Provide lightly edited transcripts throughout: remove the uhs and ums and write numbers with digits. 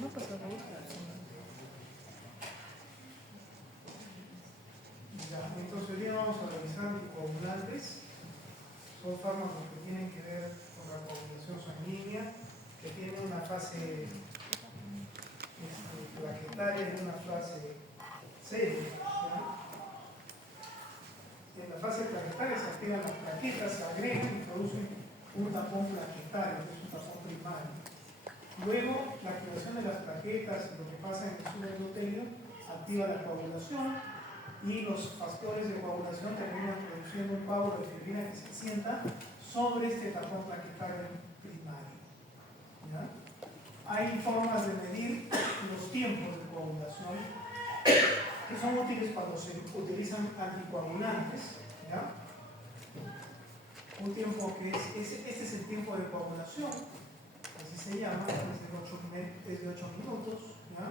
No, pues lo que Ya, entonces hoy día vamos a revisar anticoagulantes. Son fármacos que tienen que ver con la coagulación sanguínea, que tienen una fase plaquetaria y una fase seria. ¿Ya? En la fase plaquetaria se activan las plaquetas, se agregan y producen un tapón plaquetario, que es un tapón primario. Luego, la activación de las plaquetas y lo que pasa en el subendotelio activa la coagulación y los factores de coagulación terminan produciendo un coágulo de fibrina que se sienta sobre este tapón plaquetario primario. ¿Ya? Hay formas de medir los tiempos de coagulación que son útiles cuando se utilizan anticoagulantes. ¿Ya? Un tiempo que este es el tiempo de coagulación, así se llama, es de 8 minutos. ¿Ya?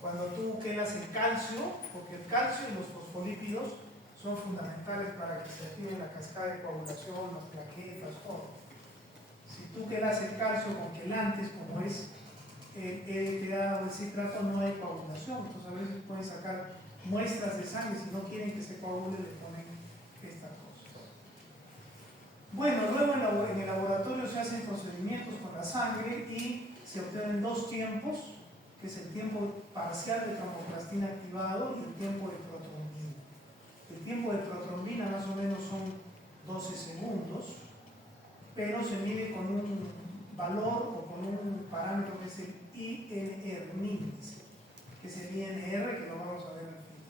Cuando tú quelas el calcio, porque el calcio y los fosfolípidos son fundamentales para que se active la cascada de coagulación, las plaquetas, todo. Si tú quelas el calcio con quelantes, como es el EDTA o el citrato, no hay coagulación. Entonces a veces pueden sacar muestras de sangre, si no quieren que se coagule, le ponen esta cosa. Bueno, luego en el laboratorio se hacen procedimientos con la sangre y se obtienen dos tiempos, que es el tiempo parcial de tromboplastina activado y el tiempo de protrombina. El tiempo de protrombina más o menos son 12 segundos, pero se mide con un valor o con un parámetro que es el INR, que es el INR, que lo vamos a ver al final.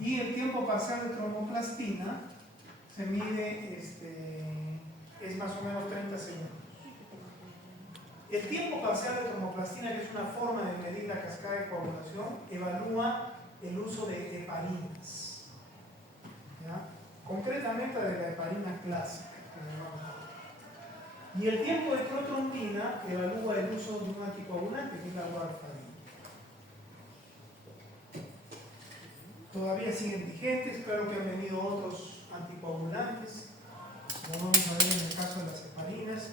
Y el tiempo parcial de tromboplastina se mide, es más o menos 30 segundos. El tiempo parcial de tromboplastina, que es una forma de medir la cascada de coagulación, evalúa el uso de heparinas. ¿Ya? Concretamente de la heparina clásica. Y el tiempo de protrombina evalúa el uso de un anticoagulante, que es la warfarina. Todavía siguen vigentes, claro que han venido otros anticoagulantes, lo vamos a ver en el caso de las heparinas.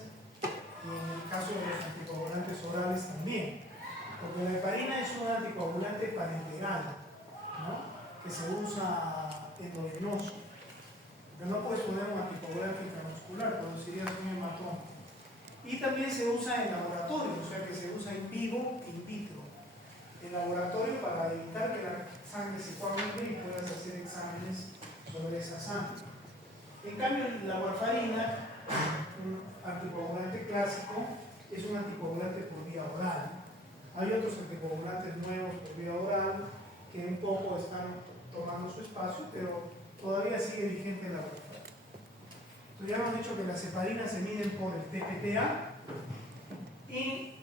Y en el caso de los anticoagulantes orales también, porque la heparina es un anticoagulante parenteral, ¿no? Que se usa endovenoso, porque no puedes poner un anticoagulante intramuscular, producirías un hematoma. Y también se usa en laboratorio, o sea que se usa en vivo e in vitro. En laboratorio para evitar que la sangre se coagule y puedas hacer exámenes sobre esa sangre. En cambio, la warfarina, un anticoagulante clásico, es un anticoagulante por vía oral. Hay otros anticoagulantes nuevos por vía oral que un poco están tomando su espacio, pero todavía sigue vigente la warfarina. Entonces ya hemos dicho que las heparinas se miden por el TPTA y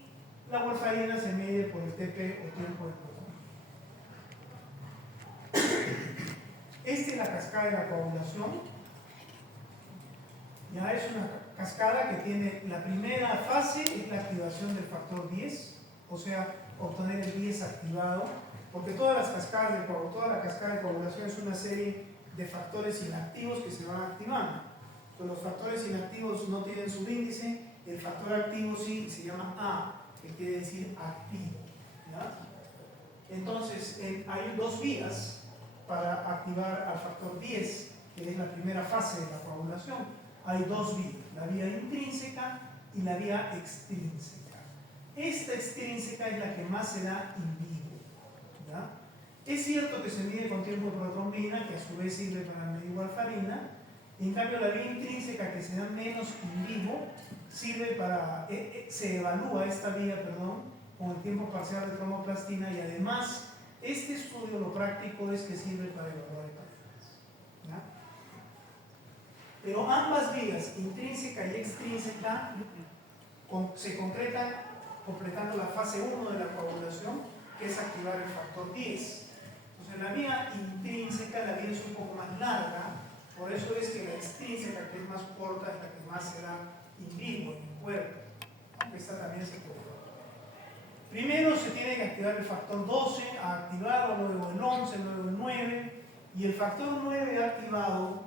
la warfarina se mide por el TP o tiempo de coagulación. Esta es la cascada de la coagulación. Ya es una cascada que tiene la primera fase, es la activación del factor 10, o sea, obtener el 10 activado, porque toda la cascada de coagulación es una serie de factores inactivos que se van activando. Pues los factores inactivos no tienen subíndice, el factor activo sí, se llama A, que quiere decir activo. ¿Ya? Entonces, hay dos vías para activar al factor 10, que es la primera fase de la coagulación. Hay dos vías, la vía intrínseca y la vía extrínseca. Esta extrínseca es la que más se da in vivo. ¿Ya? Es cierto que se mide con tiempo de protrombina, que a su vez sirve para medir warfarina. En cambio, la vía intrínseca, que se da menos in vivo, sirve para, se evalúa esta vía, con el tiempo parcial de tromboplastina, y además, este estudio, lo práctico es que sirve para evaluar hepatitis. ¿Ya? Pero ambas vías, intrínseca y extrínseca, se concretan completando la fase 1 de la coagulación, que es activar el factor 10. Entonces, la vía intrínseca, la vía es un poco más larga, por eso es que la extrínseca, que es más corta, es la que más se da in vivo, en el cuerpo, aunque esta también se puede. Primero se tiene que activar el factor 12, activado, luego el 11, luego el 9, y el factor 9 activado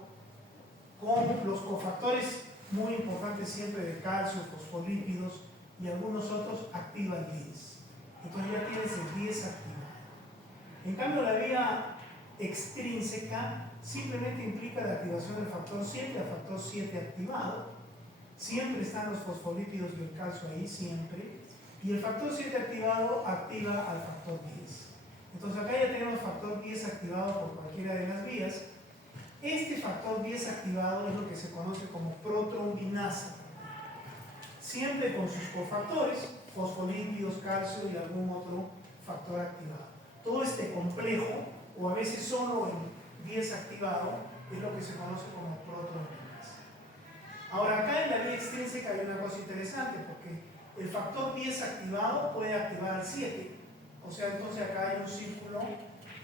con los cofactores muy importantes siempre de calcio, fosfolípidos y algunos otros activan 10. Entonces ya tienes el 10 activado. En cambio, la vía extrínseca simplemente implica la activación del factor 7, el factor 7 activado. Siempre están los fosfolípidos y el calcio ahí, siempre. Y el factor 7 activado activa al factor 10. Entonces acá ya tenemos factor 10 activado por cualquiera de las vías. Este factor 10 activado es lo que se conoce como protrombinasa. Siempre con sus cofactores, fosfolípidos, calcio y algún otro factor activado. Todo este complejo, o a veces solo en 10 activado, es lo que se conoce como protrombinasa. Ahora acá en la vía extrínseca hay una cosa interesante, porque el factor 10 activado puede activar al 7. O sea, entonces acá hay un círculo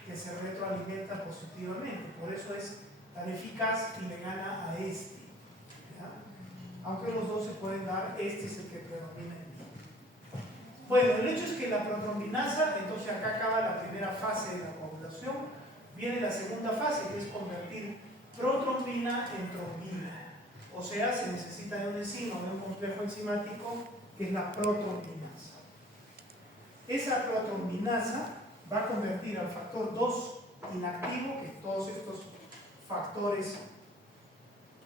que se retroalimenta positivamente. Por eso es tan eficaz y le gana a este. ¿Ya? Aunque los dos se pueden dar, este es el que predomina en mí. Bueno, el hecho es que la protrombinasa, entonces acá acaba la primera fase de la coagulación. Viene la segunda fase, que es convertir protrombina en trombina. O sea, se necesita de un enzima, de un complejo enzimático, que es la protrombinasa. Esa protrombinasa va a convertir al factor 2 inactivo, que todos estos factores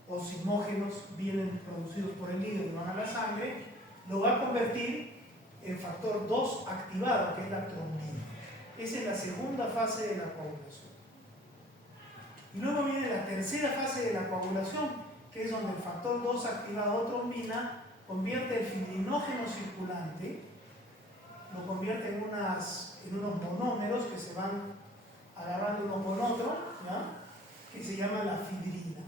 oximógenos vienen producidos por el hígado y van a la sangre, lo va a convertir en factor 2 activado, que es la trombina. Esa es la segunda fase de la coagulación. Y luego viene la tercera fase de la coagulación, que es donde el factor 2 activado trombina convierte el fibrinógeno circulante, lo convierte en unos monómeros que se van agarrando uno con otro, ¿ya? Que se llama la fibrina.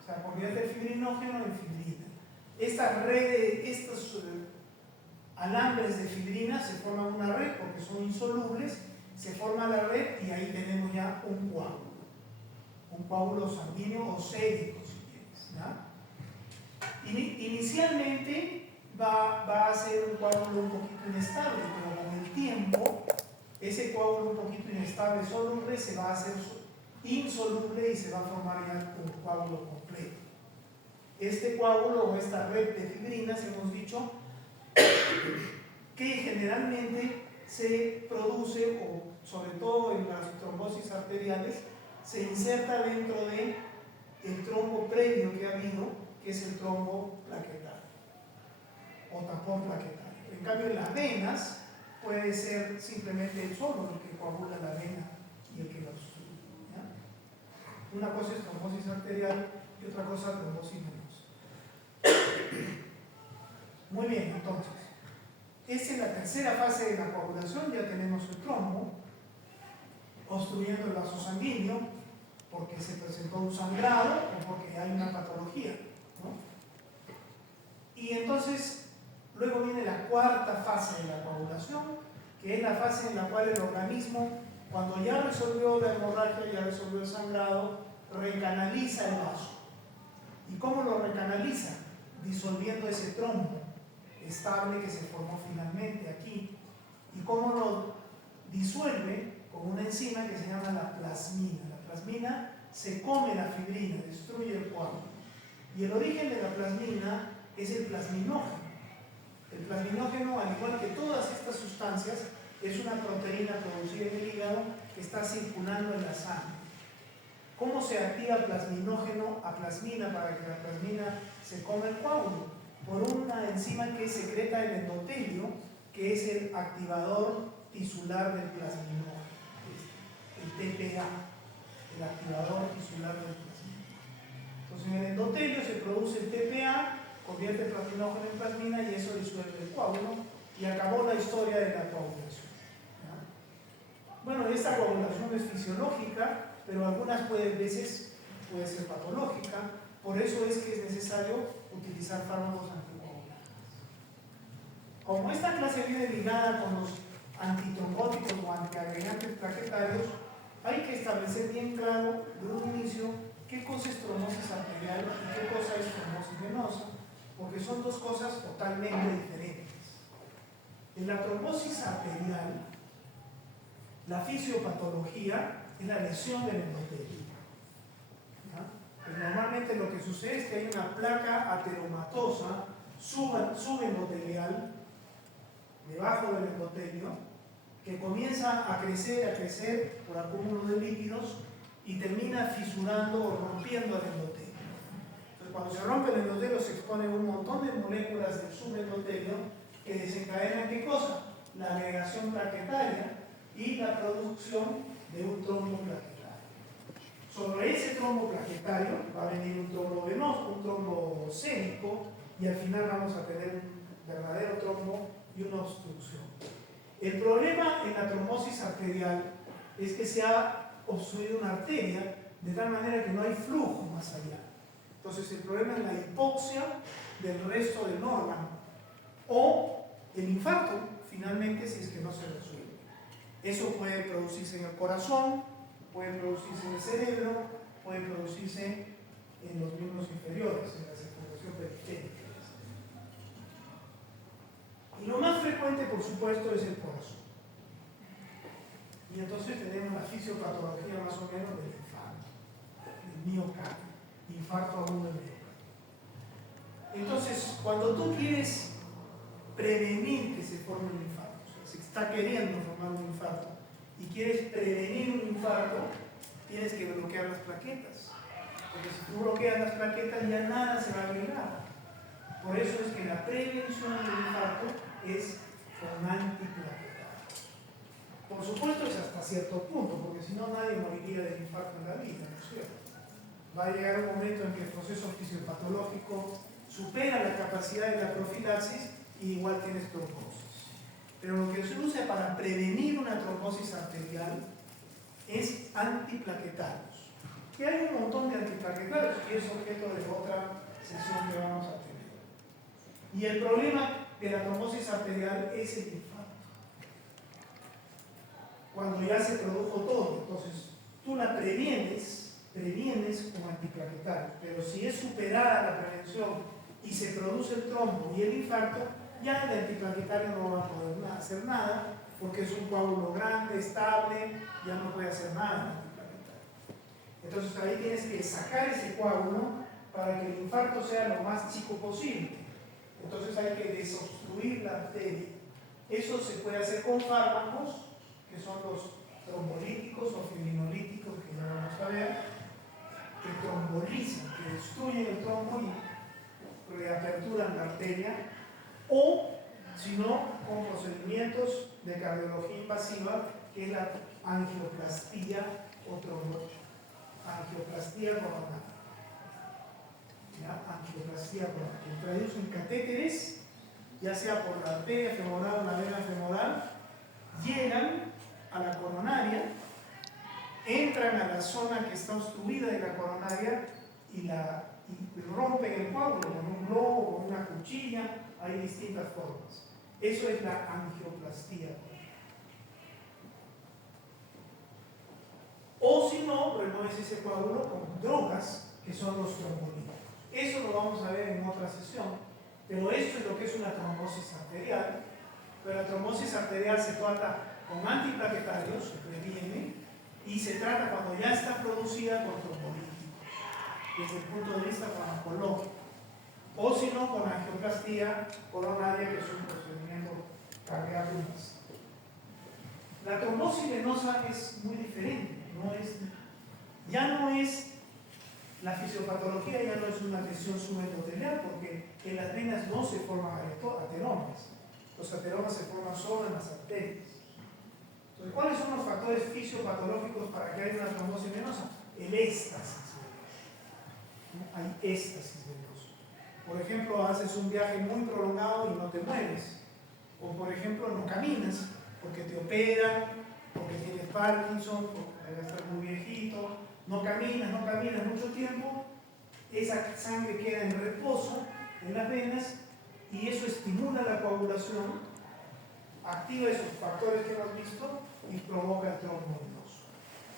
O sea, convierte el fibrinógeno en fibrina. Estos alambres de fibrina se forman una red porque son insolubles, se forma la red y ahí tenemos ya un coágulo sanguíneo o sérico, si quieres, ¿ya? Inicialmente va a ser un coágulo un poquito inestable, pero con el tiempo ese coágulo un poquito inestable soluble se va a hacer insoluble y se va a formar ya un coágulo completo. Este coágulo o esta red de fibrinas, hemos dicho, que generalmente se produce, o sobre todo en las trombosis arteriales, se inserta dentro del trombo previo que ha habido, que es el trombo plaquetario o tapón plaquetario. En cambio, en las venas puede ser simplemente el solo el que coagula la vena y el que la obstruye. Una cosa es trombosis arterial y otra cosa trombosis venosa. Muy bien, entonces, esta es la tercera fase de la coagulación. Ya tenemos el trombo obstruyendo el vaso sanguíneo porque se presentó un sangrado o porque hay una patología, ¿no? Y entonces luego viene la cuarta fase de la coagulación, que es la fase en la cual el organismo, cuando ya resolvió la hemorragia, ya resolvió el sangrado, recanaliza el vaso. ¿Y cómo lo recanaliza? Disolviendo ese trombo estable que se formó finalmente aquí. ¿Y cómo lo disuelve? Con una enzima que se llama la plasmina. La plasmina se come la fibrina, destruye el coágulo. Y el origen de la plasmina es el plasminógeno. El plasminógeno, al igual que todas estas sustancias, es una proteína producida en el hígado que está circulando en la sangre. ¿Cómo se activa plasminógeno a plasmina para que la plasmina se coma el coágulo? Por una enzima que secreta el endotelio, que es el activador tisular del plasminógeno, el TPA, el activador tisular del plasminógeno. Entonces, en el endotelio se produce el TPA, convierte el plasminógeno en plasmina y eso disuelve el coágulo y acabó la historia de la coagulación. ¿Ya? Bueno, esta coagulación es fisiológica, pero algunas veces puede ser patológica, por eso es que es necesario utilizar fármacos anticoagulantes. Como esta clase viene ligada con los antitrombóticos o antiagregantes plaquetarios, hay que establecer bien claro de un inicio qué cosa es trombosis arterial y qué cosa es trombosis venosa, porque son dos cosas totalmente diferentes. En la trombosis arterial, la fisiopatología es la lesión del endotelio. Pues normalmente lo que sucede es que hay una placa ateromatosa subendotelial, debajo del endotelio, que comienza a crecer por acúmulo de líquidos y termina fisurando o rompiendo el endotelio. Entonces, cuando se rompe el endotelio se exponen un montón de moléculas del subendotelio que desencadenan ¿qué cosa? La agregación plaquetaria y la producción de un trombo plaquetario. Sobre ese trombo plaquetario va a venir un trombo venoso, un trombo cénico, y al final vamos a tener un verdadero trombo y una obstrucción. El problema en la trombosis arterial es que se ha obstruido una arteria de tal manera que no hay flujo más allá. Entonces el problema es la hipoxia del resto del órgano o el infarto, finalmente, si es que no se resuelve. Eso puede producirse en el corazón, puede producirse en el cerebro, puede producirse en los miembros inferiores, en la circulación periférica. Y lo más frecuente, por supuesto, es el corazón. Y entonces tenemos la fisiopatología más o menos del infarto, del miocardio, infarto agudo del miocardio. Entonces, cuando tú quieres prevenir que se forme un infarto, o sea, se está queriendo formar un infarto y quieres prevenir un infarto, tienes que bloquear las plaquetas. Porque si tú bloqueas las plaquetas ya nada se va a agregar. Por eso es que la prevención del infarto es con antiplaquetarios. Por supuesto es hasta cierto punto, porque si no nadie moriría del infarto en la vida, ¿no es cierto? Va a llegar un momento en que el proceso fisiopatológico supera la capacidad de la profilaxis y igual tienes trombosis. Pero lo que se usa para prevenir una trombosis arterial es antiplaquetarios. Que hay un montón de antiplaquetarios y es objeto de otra sesión que vamos a tener. Y el problema de la trombosis arterial es el infarto. Cuando ya se produjo todo, entonces tú la previenes con antiplaquetarios, pero si es superada la prevención y se produce el trombo y el infarto, ya el antiplaquetario no va a poder hacer nada porque es un coágulo grande, estable, ya no puede hacer nada el antiplaquetario. Entonces ahí tienes que sacar ese coágulo para que el infarto sea lo más chico posible. Entonces hay que desobstruir la arteria. Eso se puede hacer con fármacos, que son los trombolíticos o fibrinolíticos, que ya vamos a ver, que trombolizan, que destruyen el trombo y reaperturan la arteria, o si no, con procedimientos de cardiología invasiva, que es la angioplastía o angioplastía coronaria. Angioplastía coronaria. Introducen catéteres, ya sea por la arteria femoral o la vena femoral, llegan a la coronaria, entran a la zona que está obstruida de la coronaria y rompen el coágulo con un globo, con una cuchilla. Hay distintas formas. Eso es la angioplastía. O si no, remueves ese coágulo con drogas, que son los trombolíticos. Eso lo vamos a ver en otra sesión, pero esto es lo que es una trombosis arterial. Pero la trombosis arterial se trata con antiplaquetarios, se previene, y se trata cuando ya está producida con trombolíticos, desde el punto de vista farmacológico. O si no, con angioplastía coronaria, que es un procedimiento cardíaco. La trombosis venosa es muy diferente, ya no es, la fisiopatología ya no es una lesión subendotelial, porque en las venas no se forman ateromas. Los ateromas se forman solo en las arterias. Entonces, ¿cuáles son los factores fisiopatológicos para que haya una trombosis venosa? El éxtasis venoso. Hay éxtasis venoso. Por ejemplo, haces un viaje muy prolongado y no te mueves. O por ejemplo, no caminas porque te operan, porque tienes Parkinson, porque estás muy viejito. No caminas mucho tiempo. Esa sangre queda en reposo en las venas y eso estimula la coagulación, activa esos factores que hemos visto y provoca el trombo venoso.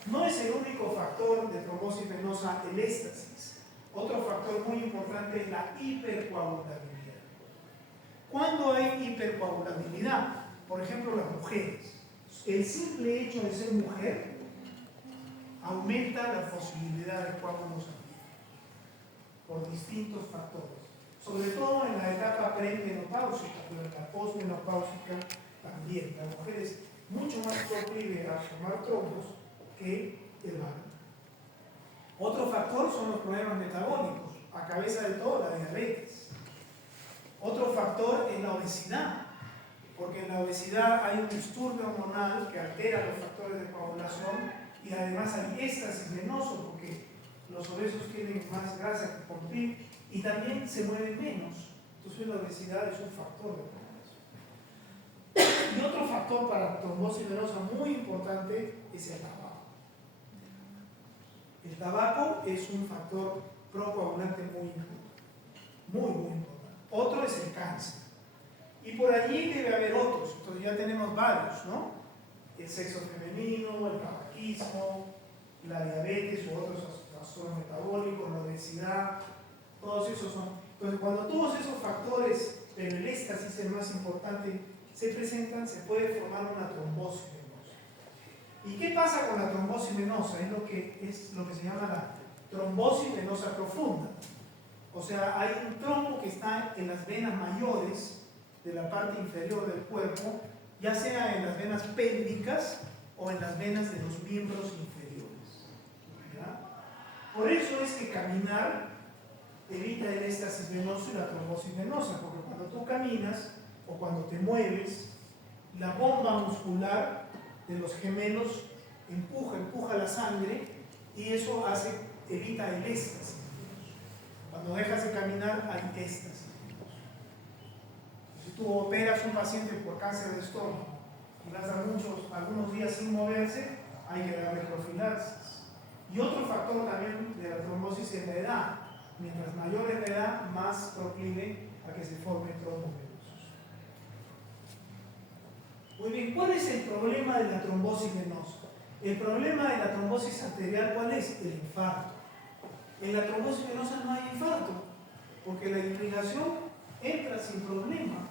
No es el único factor de trombosis venosa el éxtasis. Otro factor muy importante es la hipercoagulabilidad. ¿Cuándo hay hipercoagulabilidad? Por ejemplo, las mujeres. El simple hecho de ser mujer aumenta la posibilidad de coágulos sanguíneos por distintos factores. Sobre todo en la etapa premenopáusica, pero en la posmenopáusica también. La mujer es mucho más proclive a formar trombos que el varón. Otro factor son los problemas metabólicos, a cabeza de todo la diabetes. Otro factor es la obesidad, porque en la obesidad hay un disturbio hormonal que altera los factores de coagulación y además hay éxtasis venoso, porque los obesos tienen más grasa que cumplir y también se mueven menos. Entonces la obesidad es un factor de coagulación. Y otro factor para trombosis venosa muy importante es el tabaco. El tabaco es un factor procoagulante muy importante, muy importante. Otro es el cáncer. Y por allí debe haber otros, entonces ya tenemos varios, ¿no? El sexo femenino, el tabaquismo, la diabetes u otros trastornos metabólicos, la obesidad, todos esos son. Entonces cuando todos esos factores, pero el éxtasis es el más importante, se presentan, se puede formar una trombosis venosa. ¿Y qué pasa con la trombosis venosa? Es lo que se llama la trombosis venosa profunda. O sea, hay un trombo que está en las venas mayores de la parte inferior del cuerpo, ya sea en las venas pélvicas o en las venas de los miembros inferiores. ¿Ya? Por eso es que caminar evita el éxtasis venoso y la trombosis venosa, porque cuando tú caminas o cuando te mueves, la bomba muscular de los gemelos empuja la sangre y eso evita el éxtasis. Cuando dejas de caminar hay éxtasis. Si tú operas a un paciente por cáncer de estómago y vas a algunos días sin moverse, hay que darle profilaxis. Y otro factor también de la trombosis es la edad. Mientras mayor es la edad, más proclive a que se formen trombos venosos. Muy bien, ¿cuál es el problema de la trombosis venosa? El problema de la trombosis arterial, ¿cuál es? El infarto. En la trombosis venosa no hay infarto, porque la irrigación entra sin problema.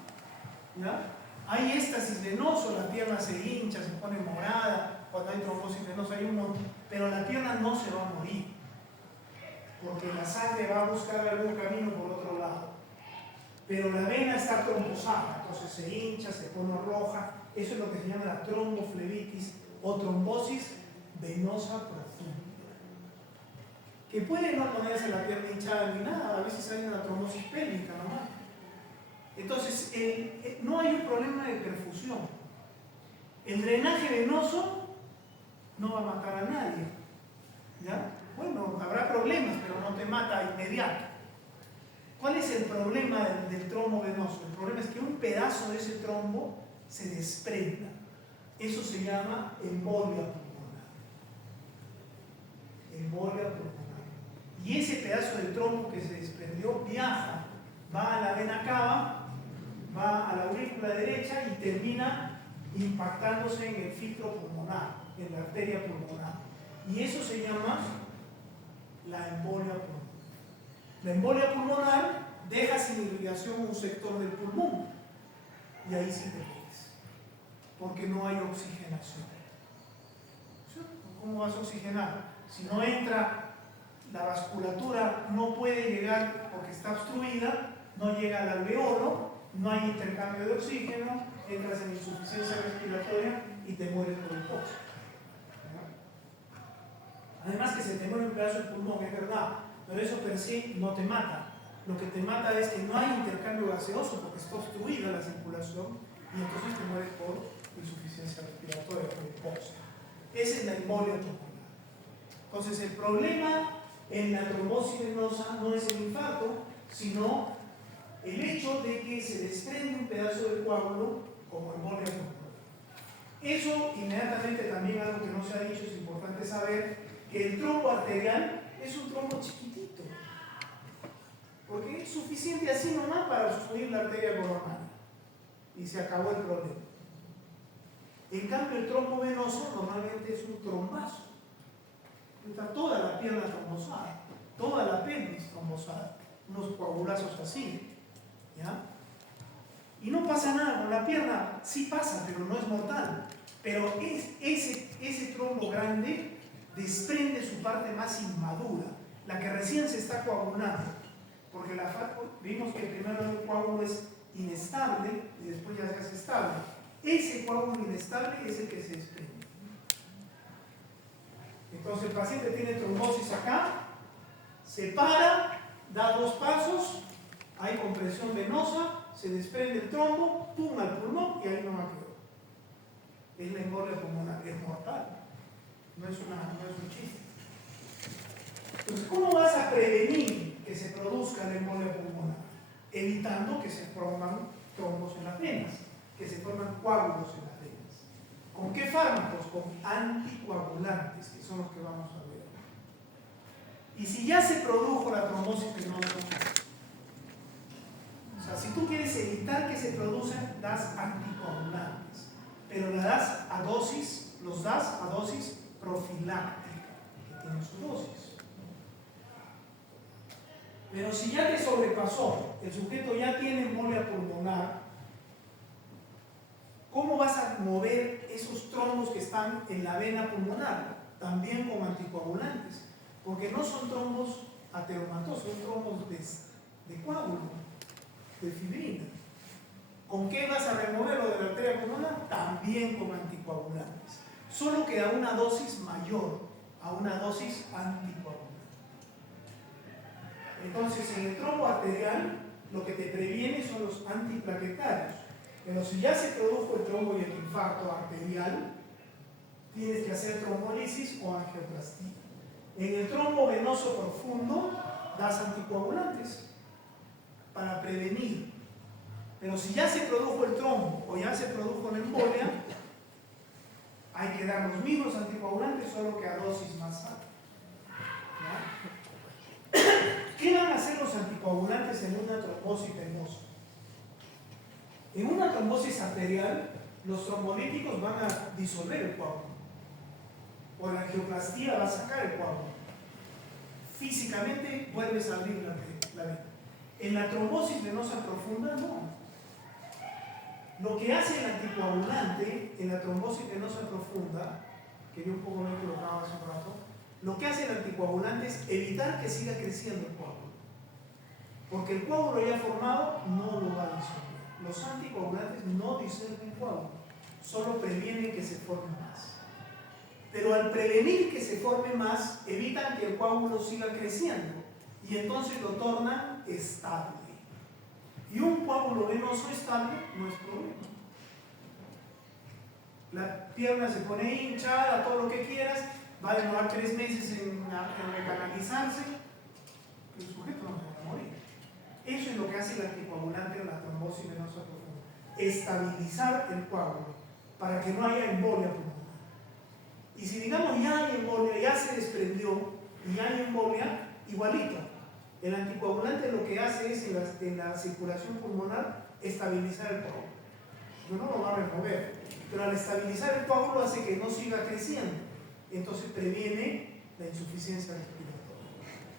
¿Ya? Hay éxtasis venoso, la pierna se hincha, se pone morada, cuando hay trombosis venosa hay un montón, pero la pierna no se va a morir, porque la sangre va a buscar algún camino por otro lado. Pero la vena está trombosada, entonces se hincha, se pone roja, eso es lo que se llama la tromboflebitis o trombosis venosa profunda. Que puede no ponerse la pierna hinchada ni nada, a veces hay una trombosis pélvica nomás. Entonces, no hay un problema de perfusión. El drenaje venoso no va a matar a nadie. ¿Ya? Bueno, habrá problemas, pero no te mata inmediato. ¿Cuál es el problema del trombo venoso? El problema es que un pedazo de ese trombo se desprenda. Eso se llama embolia pulmonar. Embolia pulmonar. Y ese pedazo de trombo que se desprendió viaja, va a la vena cava, va a la aurícula derecha y termina impactándose en el filtro pulmonar, en la arteria pulmonar. Y eso se llama la embolia pulmonar. La embolia pulmonar deja sin irrigación un sector del pulmón y ahí sí te mueres, porque no hay oxigenación. ¿Cómo vas a oxigenar? Si no entra, la vasculatura no puede llegar porque está obstruida, no llega al alveolo, no hay intercambio de oxígeno, entras en insuficiencia respiratoria y te mueres por hipoxia. Además que se te muere un pedazo del pulmón, es verdad, pero eso per se no te mata. Lo que te mata es que no hay intercambio gaseoso porque está obstruida la circulación y entonces te mueres por insuficiencia respiratoria, por hipoxia. Esa es la embolia pulmonar. Entonces el problema en la trombosis venosa no es el infarto, sino el hecho de que se desprende un pedazo del coágulo como embolia pulmonar. Eso inmediatamente también algo que no se ha dicho, es importante saber que el trombo arterial es un trombo chiquitito, porque es suficiente así nomás para obstruir la arteria coronaria y se acabó el problema. En cambio el trombo venoso normalmente es un trombazo, está toda la pierna trombosada, toda la pelvis trombosada, unos coagulazos así, ¿ya? Y no pasa nada con la pierna, sí pasa, pero no es mortal. Pero ese trombo grande desprende su parte más inmadura, la que recién se está coagulando. porque vimos que primero el coágulo es inestable y después ya se hace estable. Ese coágulo inestable es el que se desprende. Entonces el paciente tiene trombosis acá, se para, da 2 pasos, hay compresión venosa, se desprende el trombo, pum al pulmón y ahí no va a quedar. Es la embolia pulmonar, es mortal, no es un chiste. Entonces, ¿cómo vas a prevenir que se produzca la embolia pulmonar? Evitando que se forman trombos en las venas, que se forman coágulos en las venas. ¿Con qué fármacos? Con anticoagulantes, que son los que vamos a ver. Y si ya se produjo la trombosis venosa, o sea, si tú quieres evitar que se produzcan, das anticoagulantes, pero los das a dosis profiláctica, que tienen su dosis. Pero si ya te sobrepasó, el sujeto ya tiene embolia pulmonar, ¿cómo vas a mover esos trombos que están en la vena pulmonar? También con anticoagulantes, porque no son trombos ateromatosos, son trombos de coágulo, de fibrina. ¿Con qué vas a removerlo de la arteria pulmonar? También con anticoagulantes, solo que a una dosis mayor, a una dosis anticoagulante. Entonces, en el trombo arterial, lo que te previene son los antiplaquetarios. Pero si ya se produjo el trombo y el infarto arterial, tienes que hacer trombolisis o angioplastía. En el trombo venoso profundo, das anticoagulantes para prevenir. Pero si ya se produjo el trombo o ya se produjo la embolia, hay que dar los mismos anticoagulantes, solo que a dosis más alta. ¿Qué van a hacer los anticoagulantes en una trombosis venosa? En una trombosis arterial, los trombolíticos van a disolver el coágulo. O la angioplastía va a sacar el coágulo. Físicamente vuelves a abrir la vena. En la trombosis venosa profunda, no. Lo que hace el anticoagulante en la trombosis venosa profunda, que yo un poco me he equivocado hace un rato, lo que hace el anticoagulante es evitar que siga creciendo el coágulo. Porque el coágulo ya formado no lo va a disolver. Los anticoagulantes no disuelven coágulo, solo previenen que se forme más. Pero al prevenir que se forme más, evitan que el coágulo siga creciendo y entonces lo tornan estable. Y un coágulo venoso estable no es problema. La pierna se pone hinchada, todo lo que quieras, va a demorar 3 meses en recanalizarse, el sujeto no se va a morir. Eso es lo que hace el anticoagulante en la trombosis venosa profunda. Estabilizar el coágulo para que no haya embolia pulmonar. Y si digamos ya hay embolia, ya se desprendió y ya hay embolia, igualito. El anticoagulante lo que hace es en la circulación pulmonar estabilizar el coágulo. No lo va a remover, pero al estabilizar el coágulo hace que no siga creciendo. Entonces previene la insuficiencia respiratoria.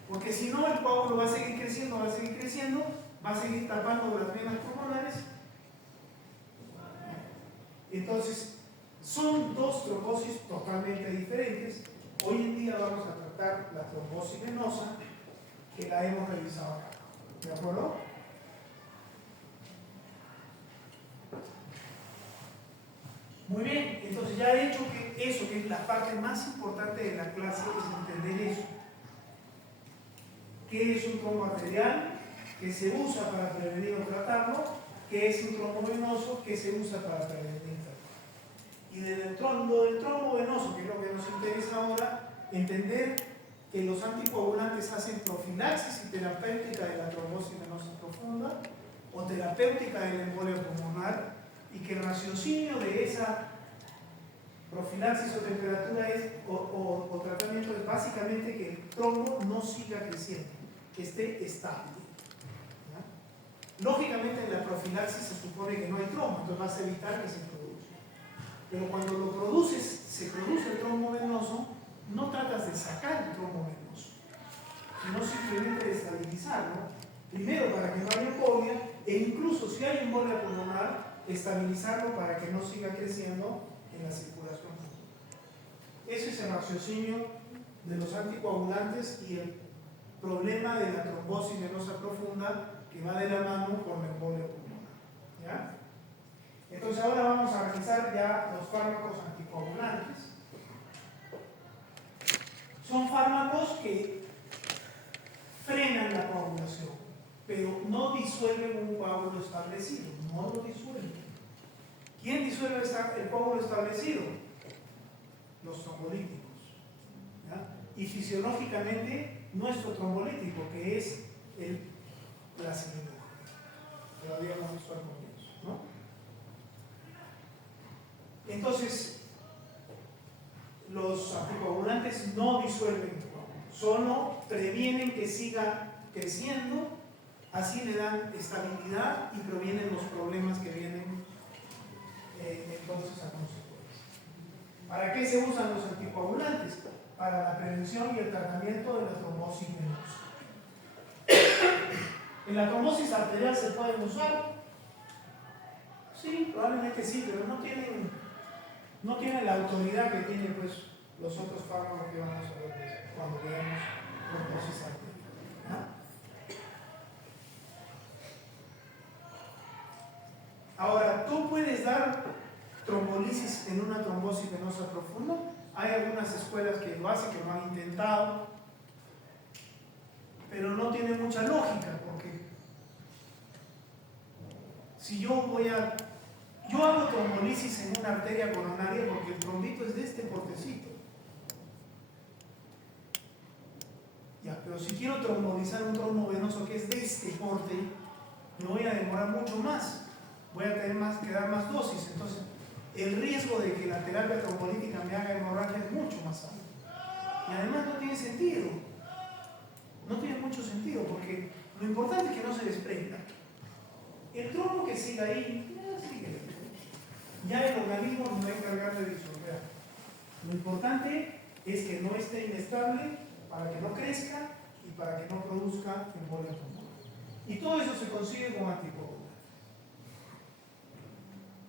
Porque si no, el coágulo va a seguir creciendo, va a seguir tapando las venas pulmonares. Entonces, son 2 trombosis totalmente diferentes. Hoy en día vamos a tratar la trombosis venosa, que la hemos revisado acá. ¿De acuerdo? Muy bien, entonces ya he dicho que eso, que es la parte más importante de la clase, es entender eso. ¿Qué es un trombo arterial? ¿Qué se usa para prevenir o tratarlo? ¿Qué es un trombo venoso? ¿Qué se usa para prevenir y tratarlo? Y del trombo venoso, que es lo que nos interesa ahora, entender que los anticoagulantes hacen profilaxis y terapéutica de la trombosis venosa profunda o terapéutica de la embolia pulmonar, y que el raciocinio de esa profilaxis o temperatura o tratamiento es básicamente que el trombo no siga creciendo, que esté estable. ¿Ya? Lógicamente en la profilaxis se supone que no hay trombo, entonces vas a evitar que se produzca. Pero cuando se produce el trombo venoso, no tratas de sacar el trombo venoso, sino simplemente de estabilizarlo, primero para que no haya embolia, e incluso si hay embolia pulmonar, estabilizarlo para que no siga creciendo en la circulación. Ese es el raciocinio de los anticoagulantes y el problema de la trombosis venosa profunda que va de la mano con la embolia pulmonar. ¿Ya? Entonces ahora vamos a revisar ya los fármacos anticoagulantes. Son fármacos que frenan la coagulación, pero no disuelven un coágulo establecido, no lo disuelven. ¿Quién disuelve el coágulo establecido? Los trombolíticos. ¿Ya? Y fisiológicamente nuestro trombolítico, que es la acilinina. Todavía no hemos visto al comienzo, ¿no? Entonces, los anticoagulantes no disuelven el coágulo, solo previenen que siga creciendo, así le dan estabilidad y previenen los problemas que vienen entonces a consecuencia. ¿Para qué se usan los anticoagulantes? Para la prevención y el tratamiento de la trombosis venosa. ¿En la trombosis arterial se pueden usar? Sí, probablemente sí, pero no tienen la autoridad que tienen pues, los otros fármacos que vamos a ver cuando veamos trombosis arterial. ¿No? Ahora, ¿tú puedes dar trombolisis en una trombosis venosa profunda? Hay algunas escuelas que lo hacen, que lo han intentado, pero no tiene mucha lógica, porque si yo hago trombolisis en una arteria coronaria porque el trombito es de este portecito. Ya, pero si quiero trombolizar un trombo venoso que es de este porte, me voy a demorar mucho más. Voy a tener que dar más dosis. Entonces, el riesgo de que la terapia trombolítica me haga hemorragia es mucho más alto. Y además no tiene sentido. No tiene mucho sentido, porque lo importante es que no se desprenda. El trombo que siga ahí, sigue. Ya el organismo nos va a encargar de disolver. Lo importante es que no esté inestable para que no crezca y para que no produzca embolia pulmonar. Y todo eso se consigue con anticoagulantes.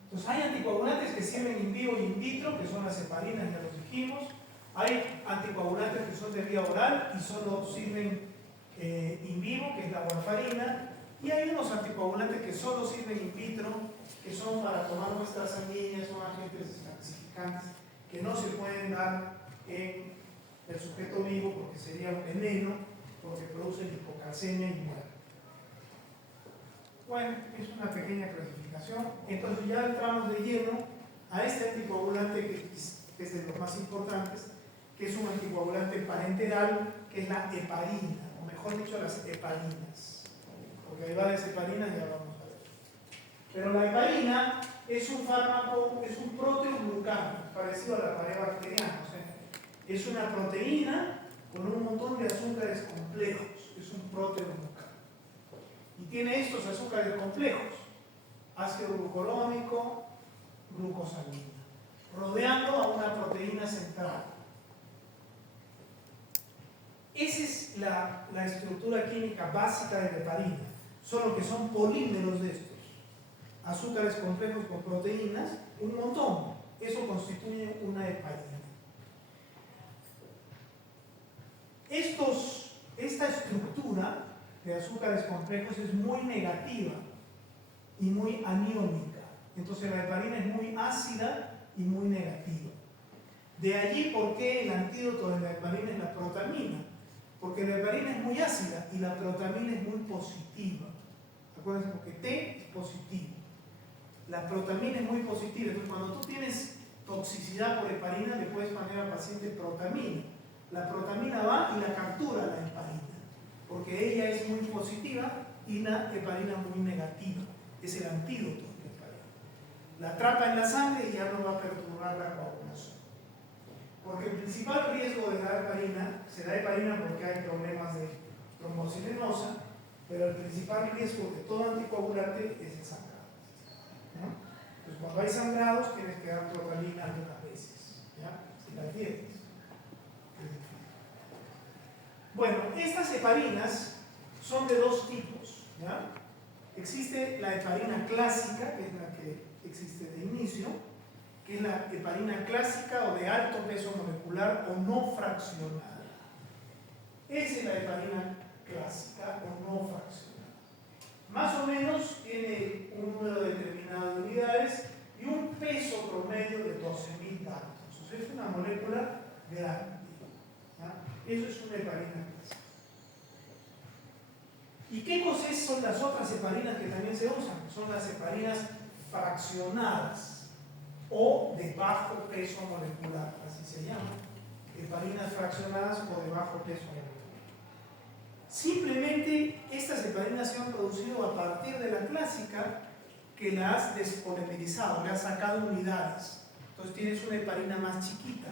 Entonces hay anticoagulantes que sirven in vivo y in vitro, que son las heparinas, ya los dijimos. Hay anticoagulantes que son de vía oral y solo sirven in vivo, que es la warfarina. Y hay unos anticoagulantes que solo sirven in vitro, que son para tomar muestras sanguíneas, son agentes descalcificantes, que no se pueden dar en el sujeto vivo porque sería un veneno, porque producen hipocalcemia y muerte. Bueno, es una pequeña clasificación. Entonces ya entramos de lleno a este anticoagulante que es de los más importantes, que es un anticoagulante parenteral, que es la heparina, o mejor dicho, las heparinas. Porque hay varias heparinas, ya vamos a ver. Pero la heparina es un fármaco, es un proteoglucano, parecido a la pared bacteriana. O sea, es una proteína con un montón de azúcares complejos, es un proteoglucano. Y tiene estos azúcares complejos, ácido glucurónico, glucosamina, rodeando a una proteína central. Esa es la estructura química básica de la heparina, solo que son polímeros de estos. Azúcares complejos con proteínas, un montón. Eso constituye una heparina. Esta estructura de azúcares complejos es muy negativa y muy aniónica. Entonces la heparina es muy ácida y muy negativa. De allí por qué el antídoto de la heparina es la protamina. Porque la heparina es muy ácida y la protamina es muy positiva. Acuérdense, porque T es positivo. La protamina es muy positiva. Entonces cuando tú tienes toxicidad por heparina, le puedes poner al paciente protamina. La protamina va y la captura la heparina, porque ella es muy positiva y la heparina muy negativa. Es el antídoto de la heparina. La atrapa en la sangre y ya no va a perturbar la coagulación. Porque el principal riesgo de la heparina, se da heparina porque hay problemas de trombosis venosa, pero el principal riesgo de todo anticoagulante es el sangrado. ¿No? Entonces cuando hay sangrados tienes que dar protamina algunas veces, ¿ya? Si la tienes. Bueno, estas heparinas son de dos tipos, ¿ya? Existe la heparina clásica, que es la que existe de inicio, que es la heparina clásica o de alto peso molecular o no fraccionada. Esa es la heparina clásica o no fraccionada. Más o menos tiene un número determinado de unidades y un peso promedio de 12.000 dáctilos. O sea, es una molécula grande. ¿Ya? Eso es una heparina clásica. ¿Y qué cosas son las otras heparinas que también se usan? Son las heparinas fraccionadas o de bajo peso molecular, así se llama. Heparinas fraccionadas o de bajo peso molecular. Simplemente estas heparinas se han producido a partir de la clásica, que la has despolimerizado, le has sacado unidades. Entonces tienes una heparina más chiquita.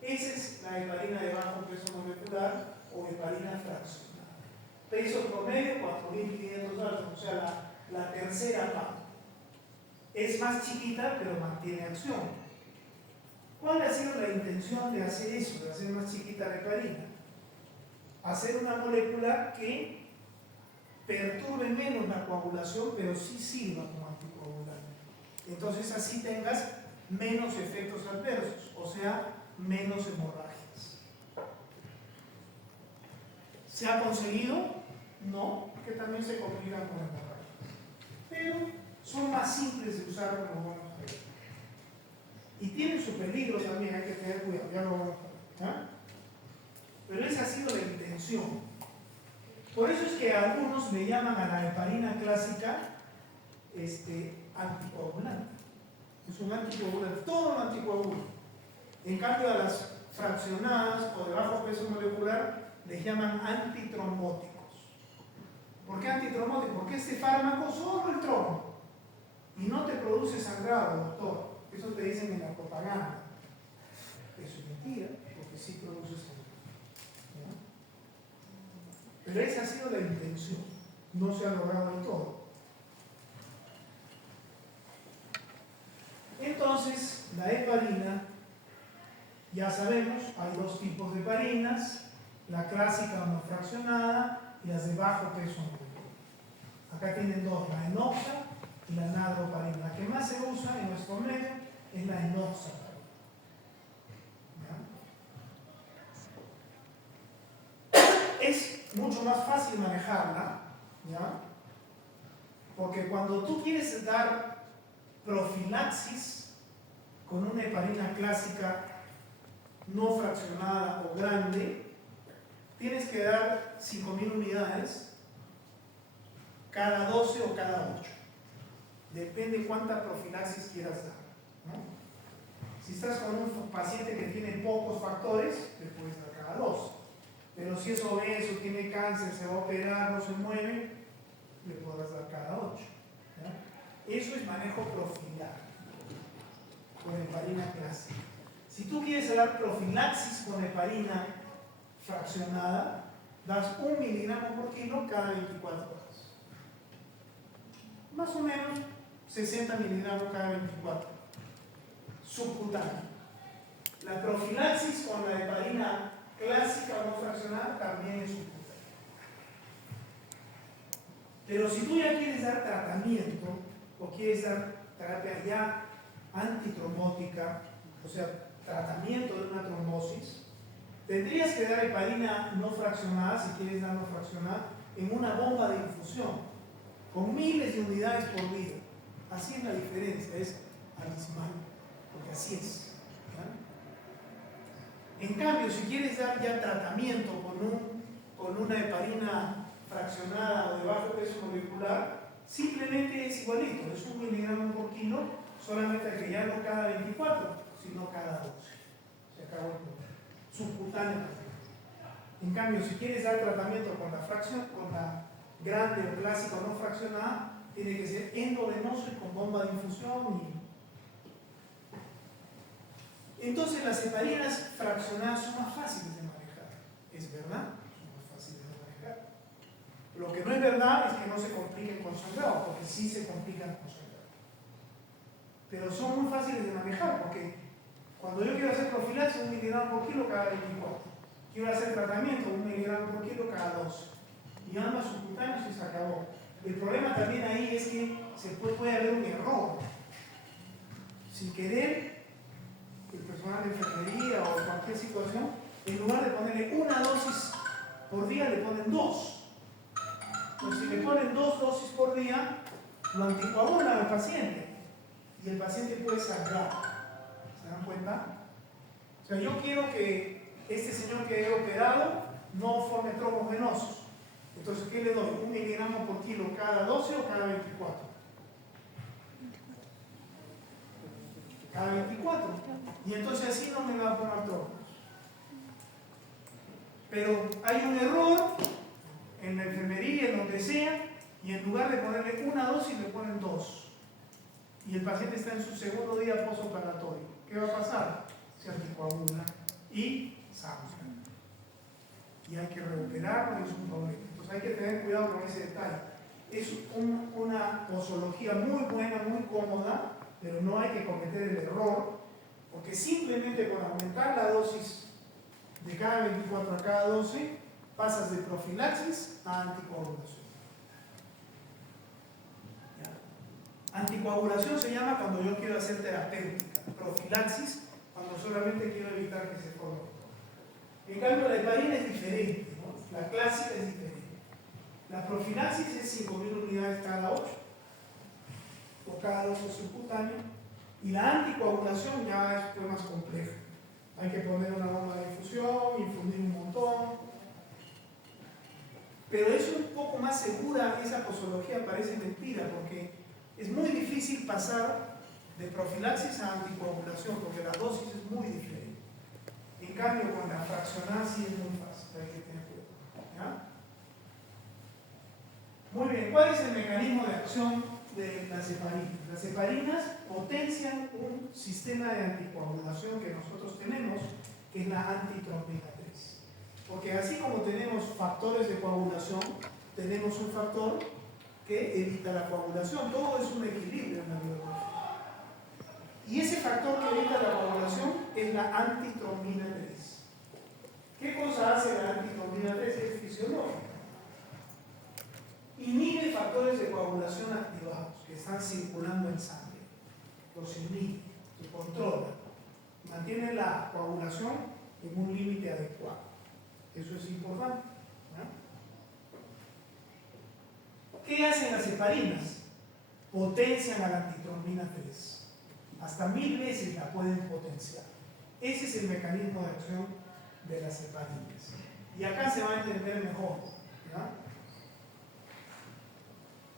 Esa es la heparina de bajo peso molecular o heparina fraccionada. Peso promedio 4.500 dáctilos, o sea, la tercera parte. Es más chiquita, pero mantiene acción. ¿Cuál ha sido la intención de hacer eso, de hacer más chiquita la heparina? Hacer una molécula que perturbe menos la coagulación, pero sí sirva como anticoagulante. Entonces así tengas menos efectos adversos, o sea, menos hemorragias. ¿Se ha conseguido? No, que también se complican con hemorragias. Pero son más simples de usar, como vamos a ver. Y tienen su peligro también, hay que tener cuidado, ya lo vamos a ver. Pero esa ha sido la intención. Por eso es que algunos le llaman a la heparina clásica anticoagulante. Es un anticoagulante, todo lo anticoagula. En cambio, a las fraccionadas o de bajo peso molecular les llaman antitrombóticos. ¿Por qué antitrombóticos? Porque este fármaco solo el trombo y no te produce sangrado, doctor. Eso te dicen en la propaganda. Eso es mentira, porque sí produce sangrado. Pero esa ha sido la intención, no se ha logrado del todo. Entonces, la heparina, ya sabemos, hay dos tipos de heparinas, la clásica o no fraccionada y las de bajo peso molecular. Acá tienen dos, la enoxa y la nadroheparina. La que más se usa en nuestro medio es la enoxa. Es mucho más fácil manejarla, ¿ya? Porque cuando tú quieres dar profilaxis con una heparina clásica no fraccionada o grande, tienes que dar 5.000 unidades cada 12 o cada 8. Depende cuánta profilaxis quieras dar, ¿no? Si estás con un paciente que tiene pocos factores, le puedes dar cada 12. Pero si es obeso, tiene cáncer, se va a operar, no se mueve, le podrás dar cada 8. ¿Ya? Eso es manejo profiláctico con heparina clásica. Si tú quieres dar profilaxis con heparina fraccionada, das 1 miligramo por kilo cada 24 horas. Más o menos 60 miligramos cada 24. Subcutáneo. La profilaxis con la heparina clásica o no fraccionada también es subcutánea. Pero si tú ya quieres dar tratamiento o quieres dar terapia ya antitrombótica, o sea, tratamiento de una trombosis, tendrías que dar heparina no fraccionada, si quieres dar no fraccionada, en una bomba de infusión, con miles de unidades por día. Así es la diferencia, es abismal, porque así es. En cambio, si quieres dar ya tratamiento con una heparina fraccionada o de bajo peso molecular, simplemente es igualito, es 1 miligramo por kilo, solamente que ya no cada 24, sino cada 12. Se acabó el problema. Subcutáneo. En cambio, si quieres dar tratamiento con la fracción, con la grande o clásica o no fraccionada, tiene que ser endovenoso y con bomba de infusión. Entonces las heparinas fraccionadas son más fáciles de manejar. ¿Es verdad? Son más fáciles de manejar. Lo que no es verdad es que no se compliquen con sangrado, porque sí se complican con sangrado. Pero son muy fáciles de manejar, porque cuando yo quiero hacer profilaxis, 1 miligramo por kilo cada 24. Quiero hacer tratamiento, 1 miligramo por kilo cada 12. Y ambas subcutáneos y se acabó. El problema también ahí es que puede haber un error. Sin querer, el personal de enfermería o cualquier situación, en lugar de ponerle una dosis por día, le ponen 2. Pues si le ponen 2 dosis por día, lo anticoagulan al paciente y el paciente puede sangrar. ¿Se dan cuenta? O sea, yo quiero que este señor que he operado no forme trombos venosos. Entonces, ¿qué le doy? ¿1 miligramo por kilo cada 12 o cada 24? Cada 24. Y entonces así no me va a formar trombos. Pero hay un error en la enfermería, en donde sea, y en lugar de ponerle 1 dosis, le ponen 2. Y el paciente está en su segundo día postoperatorio. ¿Qué va a pasar? Se anticoagula y sangra. Y hay que recuperarlo y es un problema. Entonces hay que tener cuidado con ese detalle. Es una posología muy buena, muy cómoda, pero no hay que cometer el error, porque simplemente con aumentar la dosis de cada 24 a cada 12, pasas de profilaxis a anticoagulación. ¿Ya? Anticoagulación se llama cuando yo quiero hacer terapéutica. Profilaxis, cuando solamente quiero evitar que se forme. En cambio, la heparina es diferente, ¿no? La clásica es diferente. La profilaxis es 5.000 unidades cada 8, o cada 2 subcutáneo, y la anticoagulación ya es más compleja. Hay que poner una bomba de infusión, infundir un montón. Pero es un poco más segura, esa posología parece mentira, porque es muy difícil pasar de profilaxis a anticoagulación, porque la dosis es muy diferente. En cambio, con la fraccionada sí es muy fácil, hay que tener cuidado. ¿Ya? Muy bien, ¿cuál es el mecanismo de acción de las heparinas? Las heparinas potencian un sistema de anticoagulación que nosotros tenemos, que es la antitrombina 3. Porque así como tenemos factores de coagulación, tenemos un factor que evita la coagulación. Todo es un equilibrio en la biología. Y ese factor que evita la coagulación es la antitrombina 3. ¿Qué cosa hace la antitrombina 3? Es fisiológica. Inhibe factores de coagulación activados que están circulando en sangre. Los inhibe, los controla. Mantiene la coagulación en un límite adecuado. Eso es importante. ¿No? ¿Qué hacen las heparinas? Potencian a la antitrombina 3. Hasta 1000 veces la pueden potenciar. Ese es el mecanismo de acción de las heparinas. Y acá se va a entender mejor. ¿Ya?